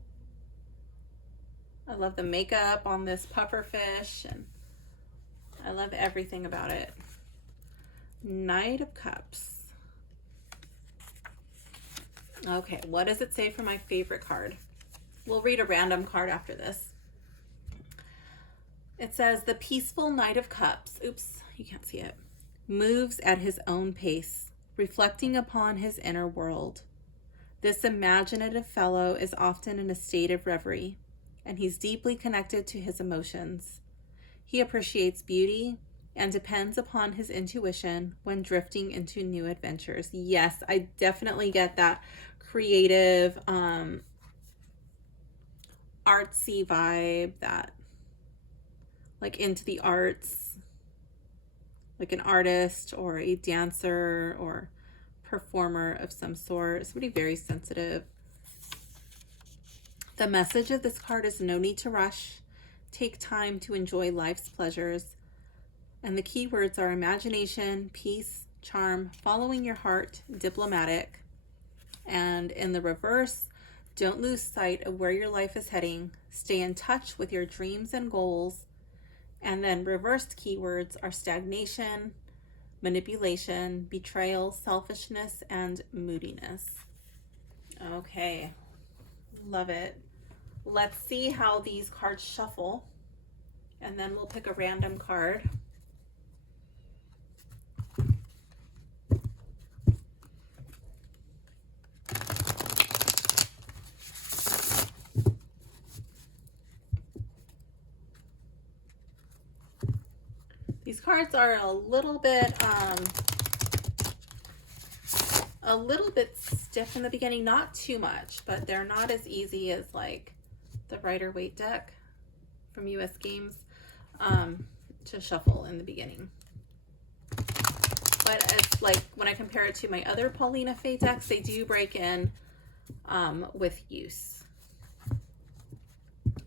I love the makeup on this puffer fish, and I love everything about it. Knight of Cups. Okay, what does it say for my favorite card? We'll read a random card after this. It says, the peaceful Knight of Cups, oops, you can't see it, moves at his own pace, reflecting upon his inner world. This imaginative fellow is often in a state of reverie, and he's deeply connected to his emotions. He appreciates beauty and depends upon his intuition when drifting into new adventures. Yes, I definitely get that creative, artsy vibe, that like into the arts, like an artist or a dancer or performer of some sort, somebody very sensitive. The message of this card is no need to rush. Take time to enjoy life's pleasures. And the key words are imagination, peace, charm, following your heart, diplomatic. And in the reverse, don't lose sight of where your life is heading. Stay in touch with your dreams and goals. And then reversed keywords are stagnation, manipulation, betrayal, selfishness, and moodiness. Okay, love it. Let's see how these cards shuffle, and then we'll pick a random card. These cards are a little bit stiff in the beginning, not too much, but they're not as easy as like the Rider-Waite deck from US Games to shuffle in the beginning. But it's like when I compare it to my other Paulina Fae decks, they do break in with use.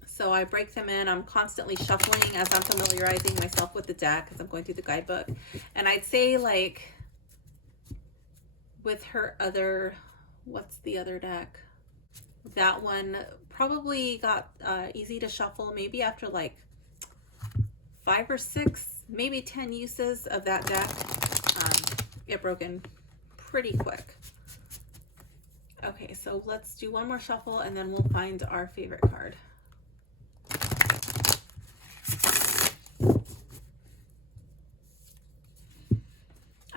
So I break them in. I'm constantly shuffling as I'm familiarizing myself with the deck as I'm going through the guidebook. And I'd say like with her other, what's the other deck? That one probably got easy to shuffle maybe after like 5 or 6, maybe 10 uses of that deck. It broke in pretty quick. Okay, so let's do one more shuffle and then we'll find our favorite card.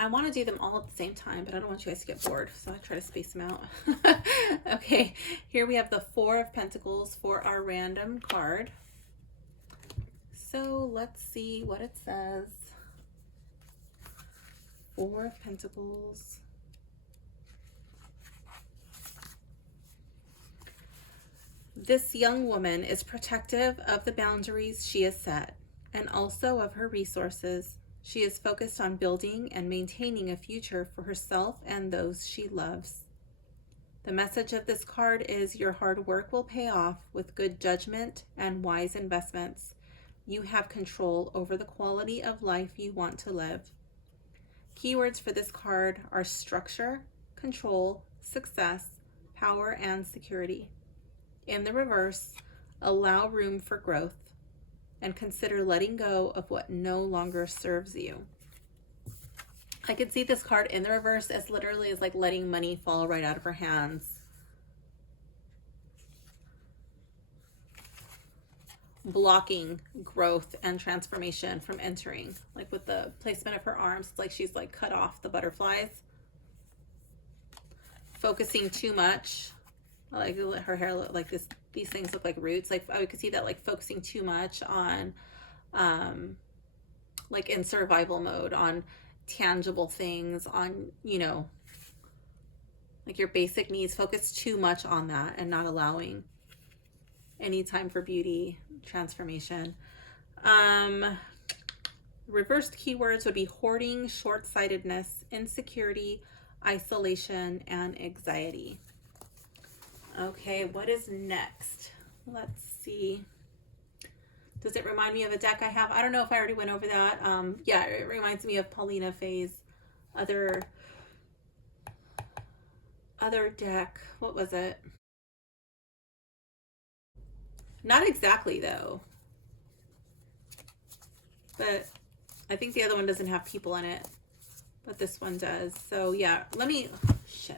I want to do them all at the same time, but I don't want you guys to get bored, so I try to space them out. Okay, here we have the Four of Pentacles for our random card. So let's see what it says. Four of Pentacles. This young woman is protective of the boundaries she has set and also of her resources. She is focused on building and maintaining a future for herself and those she loves. The message of this card is your hard work will pay off with good judgment and wise investments. You have control over the quality of life you want to live. Keywords for this card are structure, control, success, power, and security. In the reverse, allow room for growth and consider letting go of what no longer serves you. I could see this card in the reverse as literally as like letting money fall right out of her hands. Blocking growth and transformation from entering. Like with the placement of her arms, it's like she's like cut off the butterflies. Focusing too much. Like her hair look like this, these things look like roots. Like I could see that like focusing too much on like in survival mode, on tangible things, on, you know, like your basic needs. Focus too much on that and not allowing any time for beauty, transformation. Reversed keywords would be hoarding, short-sightedness, insecurity, isolation, and anxiety. Okay, what is next? Let's see. Does it remind me of a deck I have? I don't know if I already went over that. Yeah, it reminds me of Paulina Fae's other deck. What was it? Not exactly though. But I think the other one doesn't have people in it, but this one does. So yeah, let me see.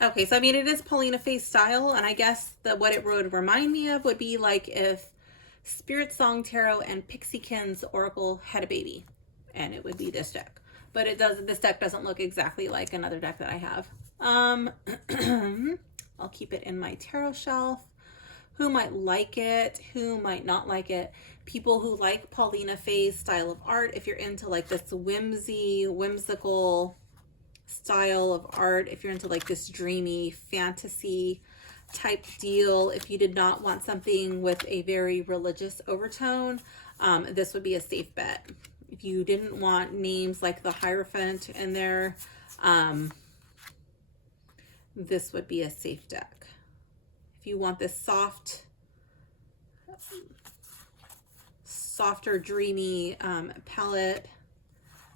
Okay, so I mean, it is Paulina Fae style, and I guess what it would remind me of would be like if Spirit Song Tarot and Pixiekin's Oracle had a baby, and it would be this deck. But it does. This deck doesn't look exactly like another deck that I have. I'll keep it in my tarot shelf. Who might like it? Who might not like it? People who like Paulina Fae's style of art. If you're into like this whimsical style of art, if you're into like this dreamy fantasy type deal, if you did not want something with a very religious overtone, this would be a safe bet. If you didn't want names like the Hierophant in there, this would be a safe deck. If you want this softer dreamy palette,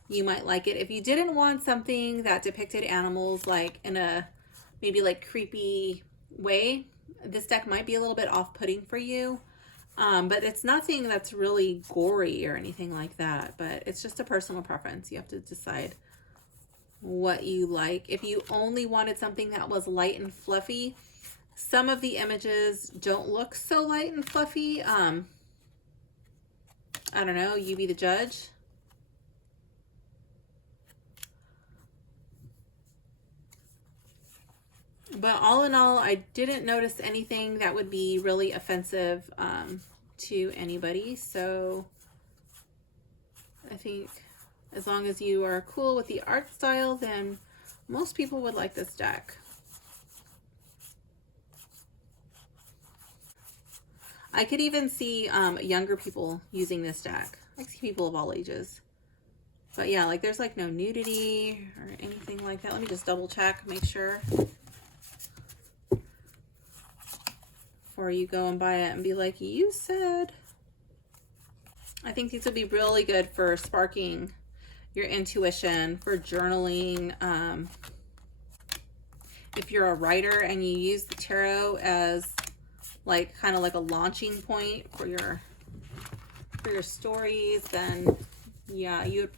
you might like it. If you didn't want something that depicted animals like in a maybe like creepy way, this deck might be a little bit off-putting for you. But it's nothing that's really gory or anything like that, but it's just a personal preference. You have to decide what you like. If you only wanted something that was light and fluffy, some of the images don't look so light and fluffy. I don't know, you be the judge. But all in all, I didn't notice anything that would be really offensive to anybody. So I think as long as you are cool with the art style, then most people would like this deck. I could even see younger people using this deck. I see people of all ages. But yeah, like there's like no nudity or anything like that. Let me just double check, make sure. Before you go and buy it and be like, you said. I think these would be really good for sparking your intuition, for journaling. If you're a writer and you use the tarot as like kind of like a launching point for your stories, then yeah, you would.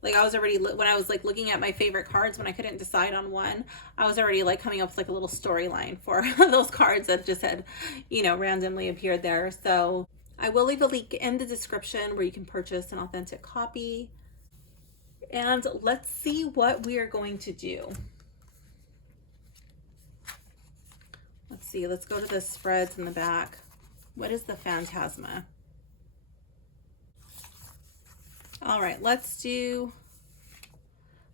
Like I was already, when I was like looking at my favorite cards, when I couldn't decide on one, I was already like coming up with like a little storyline for those cards that just had, you know, randomly appeared there. So I will leave a link in the description where you can purchase an authentic copy. And let's see what we are going to do. Let's see, let's go to the spreads in the back. What is the Phantasma? All right, let's do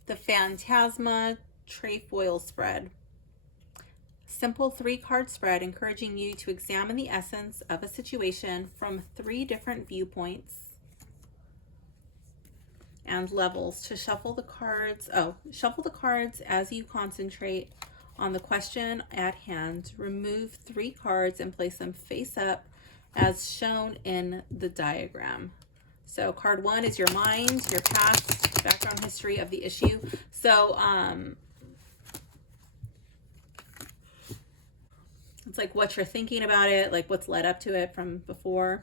the Phantasma trefoil spread. Simple 3-card spread encouraging you to examine the essence of a situation from 3 different viewpoints and levels. To shuffle the cards, shuffle the cards as you concentrate on the question at hand. Remove 3 cards and place them face up as shown in the diagram. So card 1 is your mind, your past, background history of the issue. So it's like what you're thinking about it, like what's led up to it from before.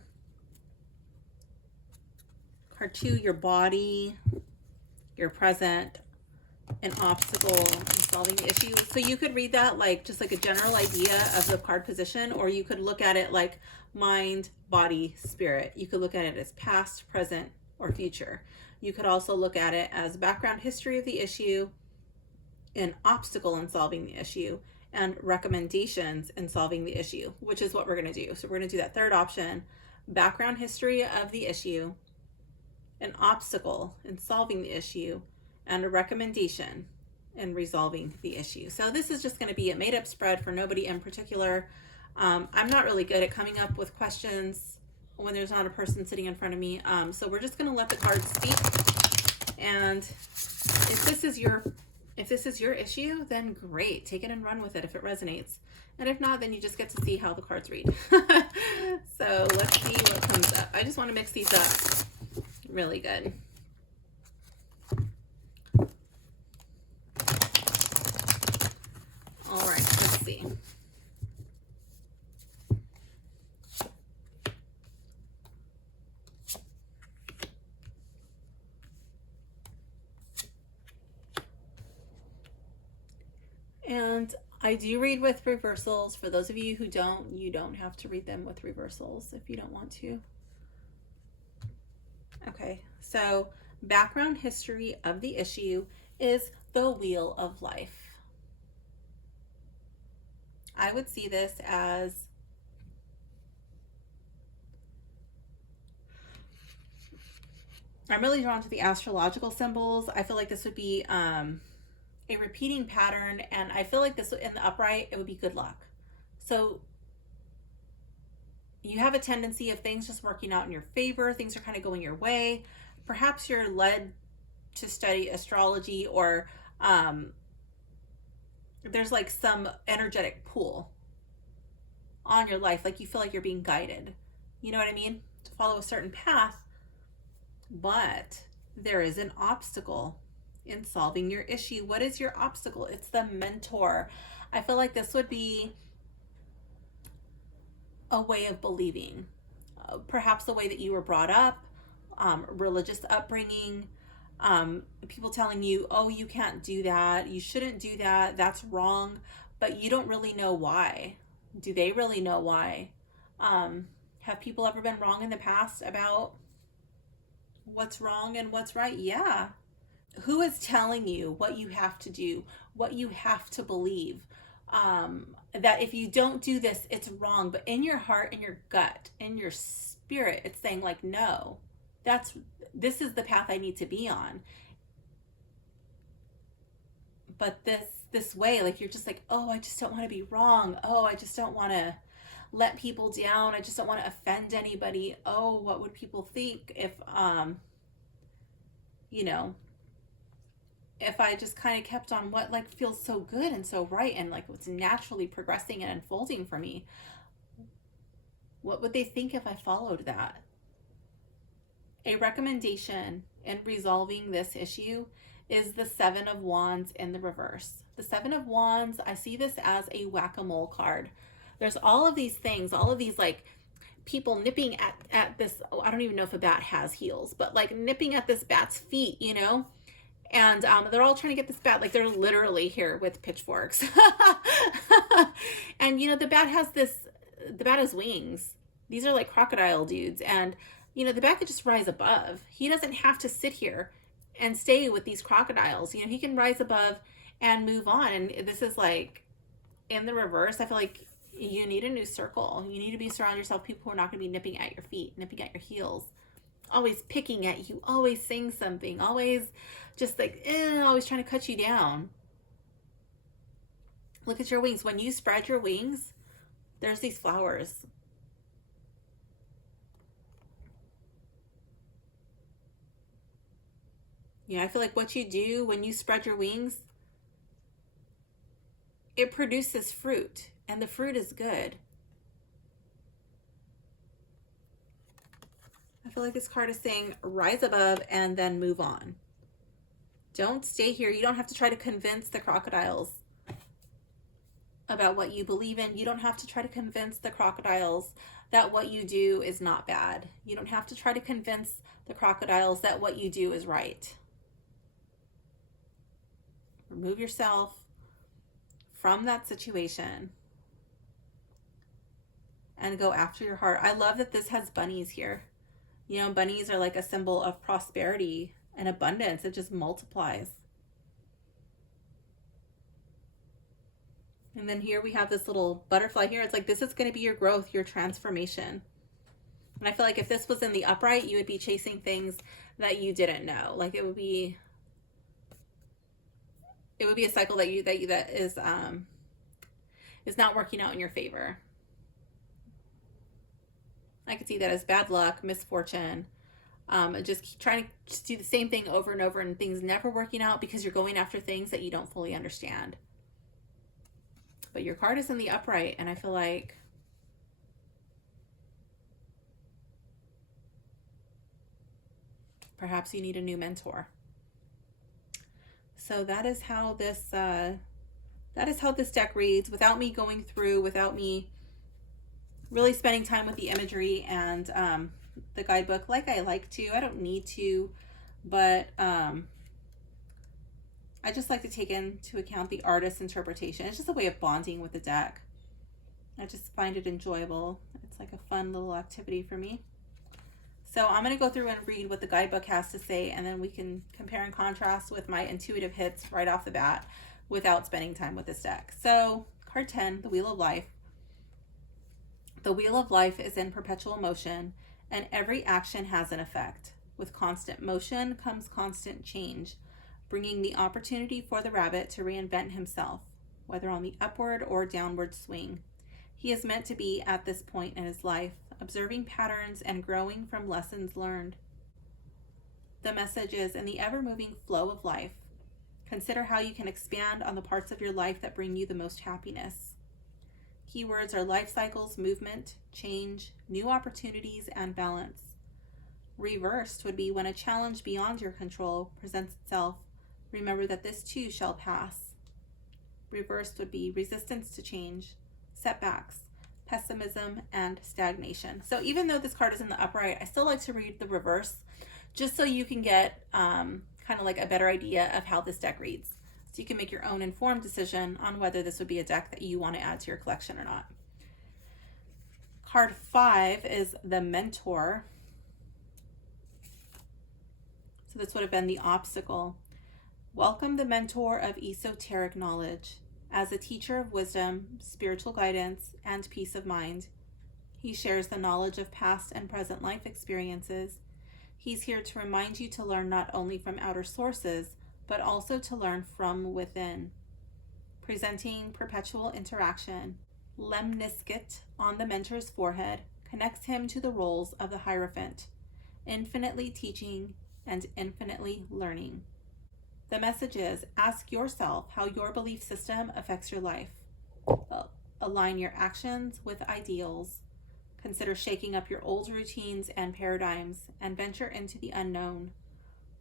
Card 2, your body, your present, an obstacle in solving the issue. So you could read that like just like a general idea of the card position, or you could look at it like mind, body, spirit. You could look at it as past, present, or future. You could also look at it as background history of the issue, an obstacle in solving the issue, and recommendations in solving the issue, which is what we're going to do. So we're going to do that third option, background history of the issue, an obstacle in solving the issue, and a recommendation in resolving the issue. So this is just going to be a made-up spread for nobody in particular. I'm not really good at coming up with questions when there's not a person sitting in front of me. So we're just going to let the cards speak. And if this is your issue, then great, take it and run with it if it resonates. And if not, then you just get to see how the cards read. So let's see what comes up. I just want to mix these up really good. All right, let's see. And I do read with reversals. For those of you who don't, you don't have to read them with reversals if you don't want to. Okay, so background history of the issue is the wheel of life. I would see this as I'm really drawn to the astrological symbols. I feel like this would be a repeating pattern, and I feel like this in the upright, it would be good luck. So you have a tendency of things just working out in your favor. Things are kind of going your way. Perhaps you're led to study astrology, or there's like some energetic pull on your life. Like you feel like you're being guided. You know what I mean? To follow a certain path. But there is an obstacle in solving your issue. What is your obstacle? It's the mentor. I feel like this would be a way of believing, perhaps the way that you were brought up, religious upbringing, people telling you, oh, you can't do that, you shouldn't do that, that's wrong, but you don't really know why. Do they really know why? Have people ever been wrong in the past about what's wrong and what's right? Yeah. Who is telling you what you have to do, what you have to believe? That if you don't do this, it's wrong. But in your heart, in your gut, in your spirit, it's saying like, no, this is the path I need to be on. But this way, like you're just like, oh, I just don't want to be wrong. Oh, I just don't want to let people down. I just don't want to offend anybody. Oh, what would people think if, if I just kind of kept on what like feels so good and so right and like what's naturally progressing and unfolding for me? What would they think if I followed that? A recommendation in resolving this issue is the 7 of Wands in the reverse. The 7 of Wands, I see this as a whack-a-mole card. There's all of these things, all of these like people nipping at this, I don't even know if a bat has heels, but like nipping at this bat's feet, and they're all trying to get this bat, like they're literally here with pitchforks. And the bat has wings. These are like crocodile dudes, and the bat could just rise above. He doesn't have to sit here and stay with these crocodiles. He can rise above and move on. And this is like in the reverse. I feel like you need a new circle. You need to surround yourself with people who are not going to be nipping at your feet, nipping at your heels, always picking at you, always saying something, always just like always trying to cut you down. Look at your wings. When you spread your wings, there's these flowers. Yeah, I feel like what you do when you spread your wings, it produces fruit, and the fruit is good. I feel like this card is saying rise above and then move on. Don't stay here. You don't have to try to convince the crocodiles about what you believe in. You don't have to try to convince the crocodiles that what you do is not bad. You don't have to try to convince the crocodiles that what you do is right. Remove yourself from that situation and go after your heart. I love that this has bunnies here. You know, bunnies are like a symbol of prosperity and abundance. It just multiplies. And then here we have this little butterfly here. It's like, this is going to be your growth, your transformation. And I feel like if this was in the upright, you would be chasing things that you didn't know. Like it would be a cycle that is not working out in your favor. I could see that as bad luck, misfortune, just trying to do the same thing over and over and things never working out because you're going after things that you don't fully understand. But your card is in the upright, and I feel like perhaps you need a new mentor. So that is how this deck reads, without me going through, without me really spending time with the imagery and the guidebook like I like to. I don't need to, but I just like to take into account the artist's interpretation. It's just a way of bonding with the deck. I just find it enjoyable. It's like a fun little activity for me. So I'm going to go through and read what the guidebook has to say, and then we can compare and contrast with my intuitive hits right off the bat without spending time with this deck. So card 10, the Wheel of Life. The wheel of life is in perpetual motion, and every action has an effect. With constant motion comes constant change, bringing the opportunity for the rabbit to reinvent himself, whether on the upward or downward swing. He is meant to be at this point in his life, observing patterns and growing from lessons learned. The message is, in the ever-moving flow of life, consider how you can expand on the parts of your life that bring you the most happiness. Keywords are life cycles, movement, change, new opportunities, and balance. Reversed would be when a challenge beyond your control presents itself. Remember that this too shall pass. Reversed would be resistance to change, setbacks, pessimism, and stagnation. So even though this card is in the upright, I still like to read the reverse just so you can get kind of like a better idea of how this deck reads. So you can make your own informed decision on whether this would be a deck that you want to add to your collection or not. Card 5 is the Mentor. So this would have been the obstacle. Welcome the mentor of esoteric knowledge. As a teacher of wisdom, spiritual guidance, and peace of mind, he shares the knowledge of past and present life experiences. He's here to remind you to learn not only from outer sources, but also to learn from within. Presenting perpetual interaction, lemniscate on the mentor's forehead connects him to the roles of the Hierophant, infinitely teaching and infinitely learning. The message is, ask yourself how your belief system affects your life. Align your actions with ideals. Consider shaking up your old routines and paradigms and venture into the unknown.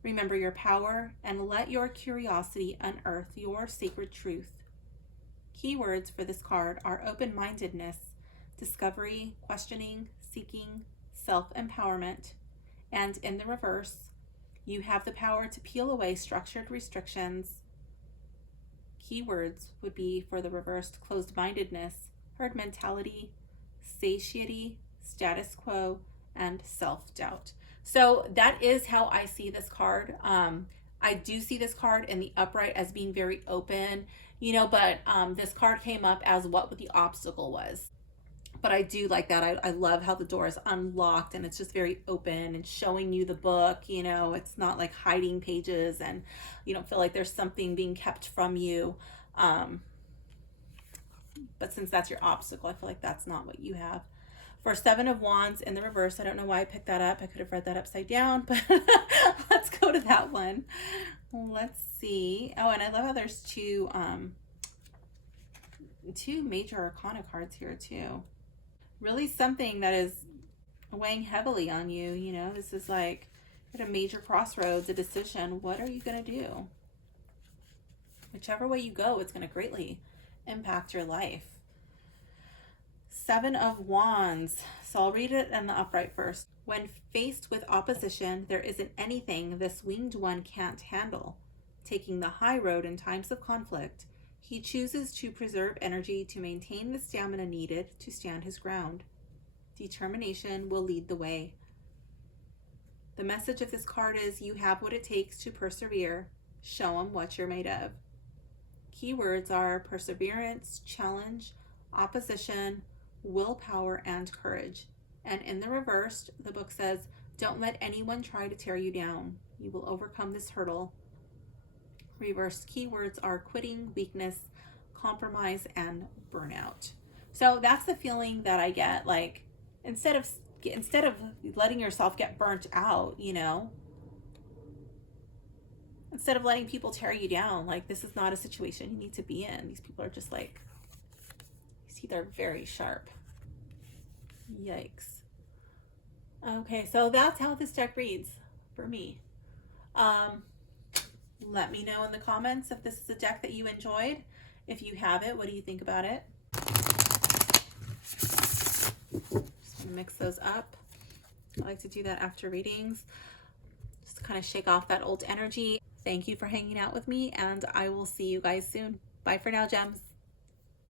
Remember your power and let your curiosity unearth your sacred truth. Keywords for this card are open-mindedness, discovery, questioning, seeking, self-empowerment, and in the reverse, you have the power to peel away structured restrictions. Keywords would be for the reversed closed-mindedness, herd mentality, satiety, status quo, and self-doubt. So that is how I see this card. I do see this card in the upright as being very open, but this card came up as what the obstacle was. But I do like that. I love how the door is unlocked and it's just very open and showing you the book. It's not like hiding pages and you don't feel like there's something being kept from you. But since that's your obstacle, I feel like that's not what you have. For Seven of Wands in the reverse, I don't know why I picked that up. I could have read that upside down, but let's go to that one. Let's see. Oh, and I love how there's two major arcana cards here too. Really something that is weighing heavily on you. You know, this is like at a major crossroads, a decision. What are you going to do? Whichever way you go, it's going to greatly impact your life. Seven of Wands. So I'll read it in the upright first. When faced with opposition, there isn't anything this winged one can't handle. Taking the high road in times of conflict, he chooses to preserve energy to maintain the stamina needed to stand his ground. Determination will lead the way. The message of this card is you have what it takes to persevere. Show them what you're made of. Keywords are perseverance, challenge, opposition, willpower, and courage. And in the reverse, the book says, don't let anyone try to tear you down. You will overcome this hurdle. Reversed keywords are quitting, weakness, compromise, and burnout. So that's the feeling that I get. Like, instead of letting yourself get burnt out, you know, instead of letting people tear you down, like, this is not a situation you need to be in. These people are just like, you see, they're very sharp. Yikes. Okay, so that's how this deck reads for me. Let me know in the comments if this is a deck that you enjoyed. If you have it, what do you think about it? Just gonna mix those up. I like to do that after readings, just to kind of shake off that old energy. Thank you for hanging out with me, and I will see you guys soon. Bye for now, gems.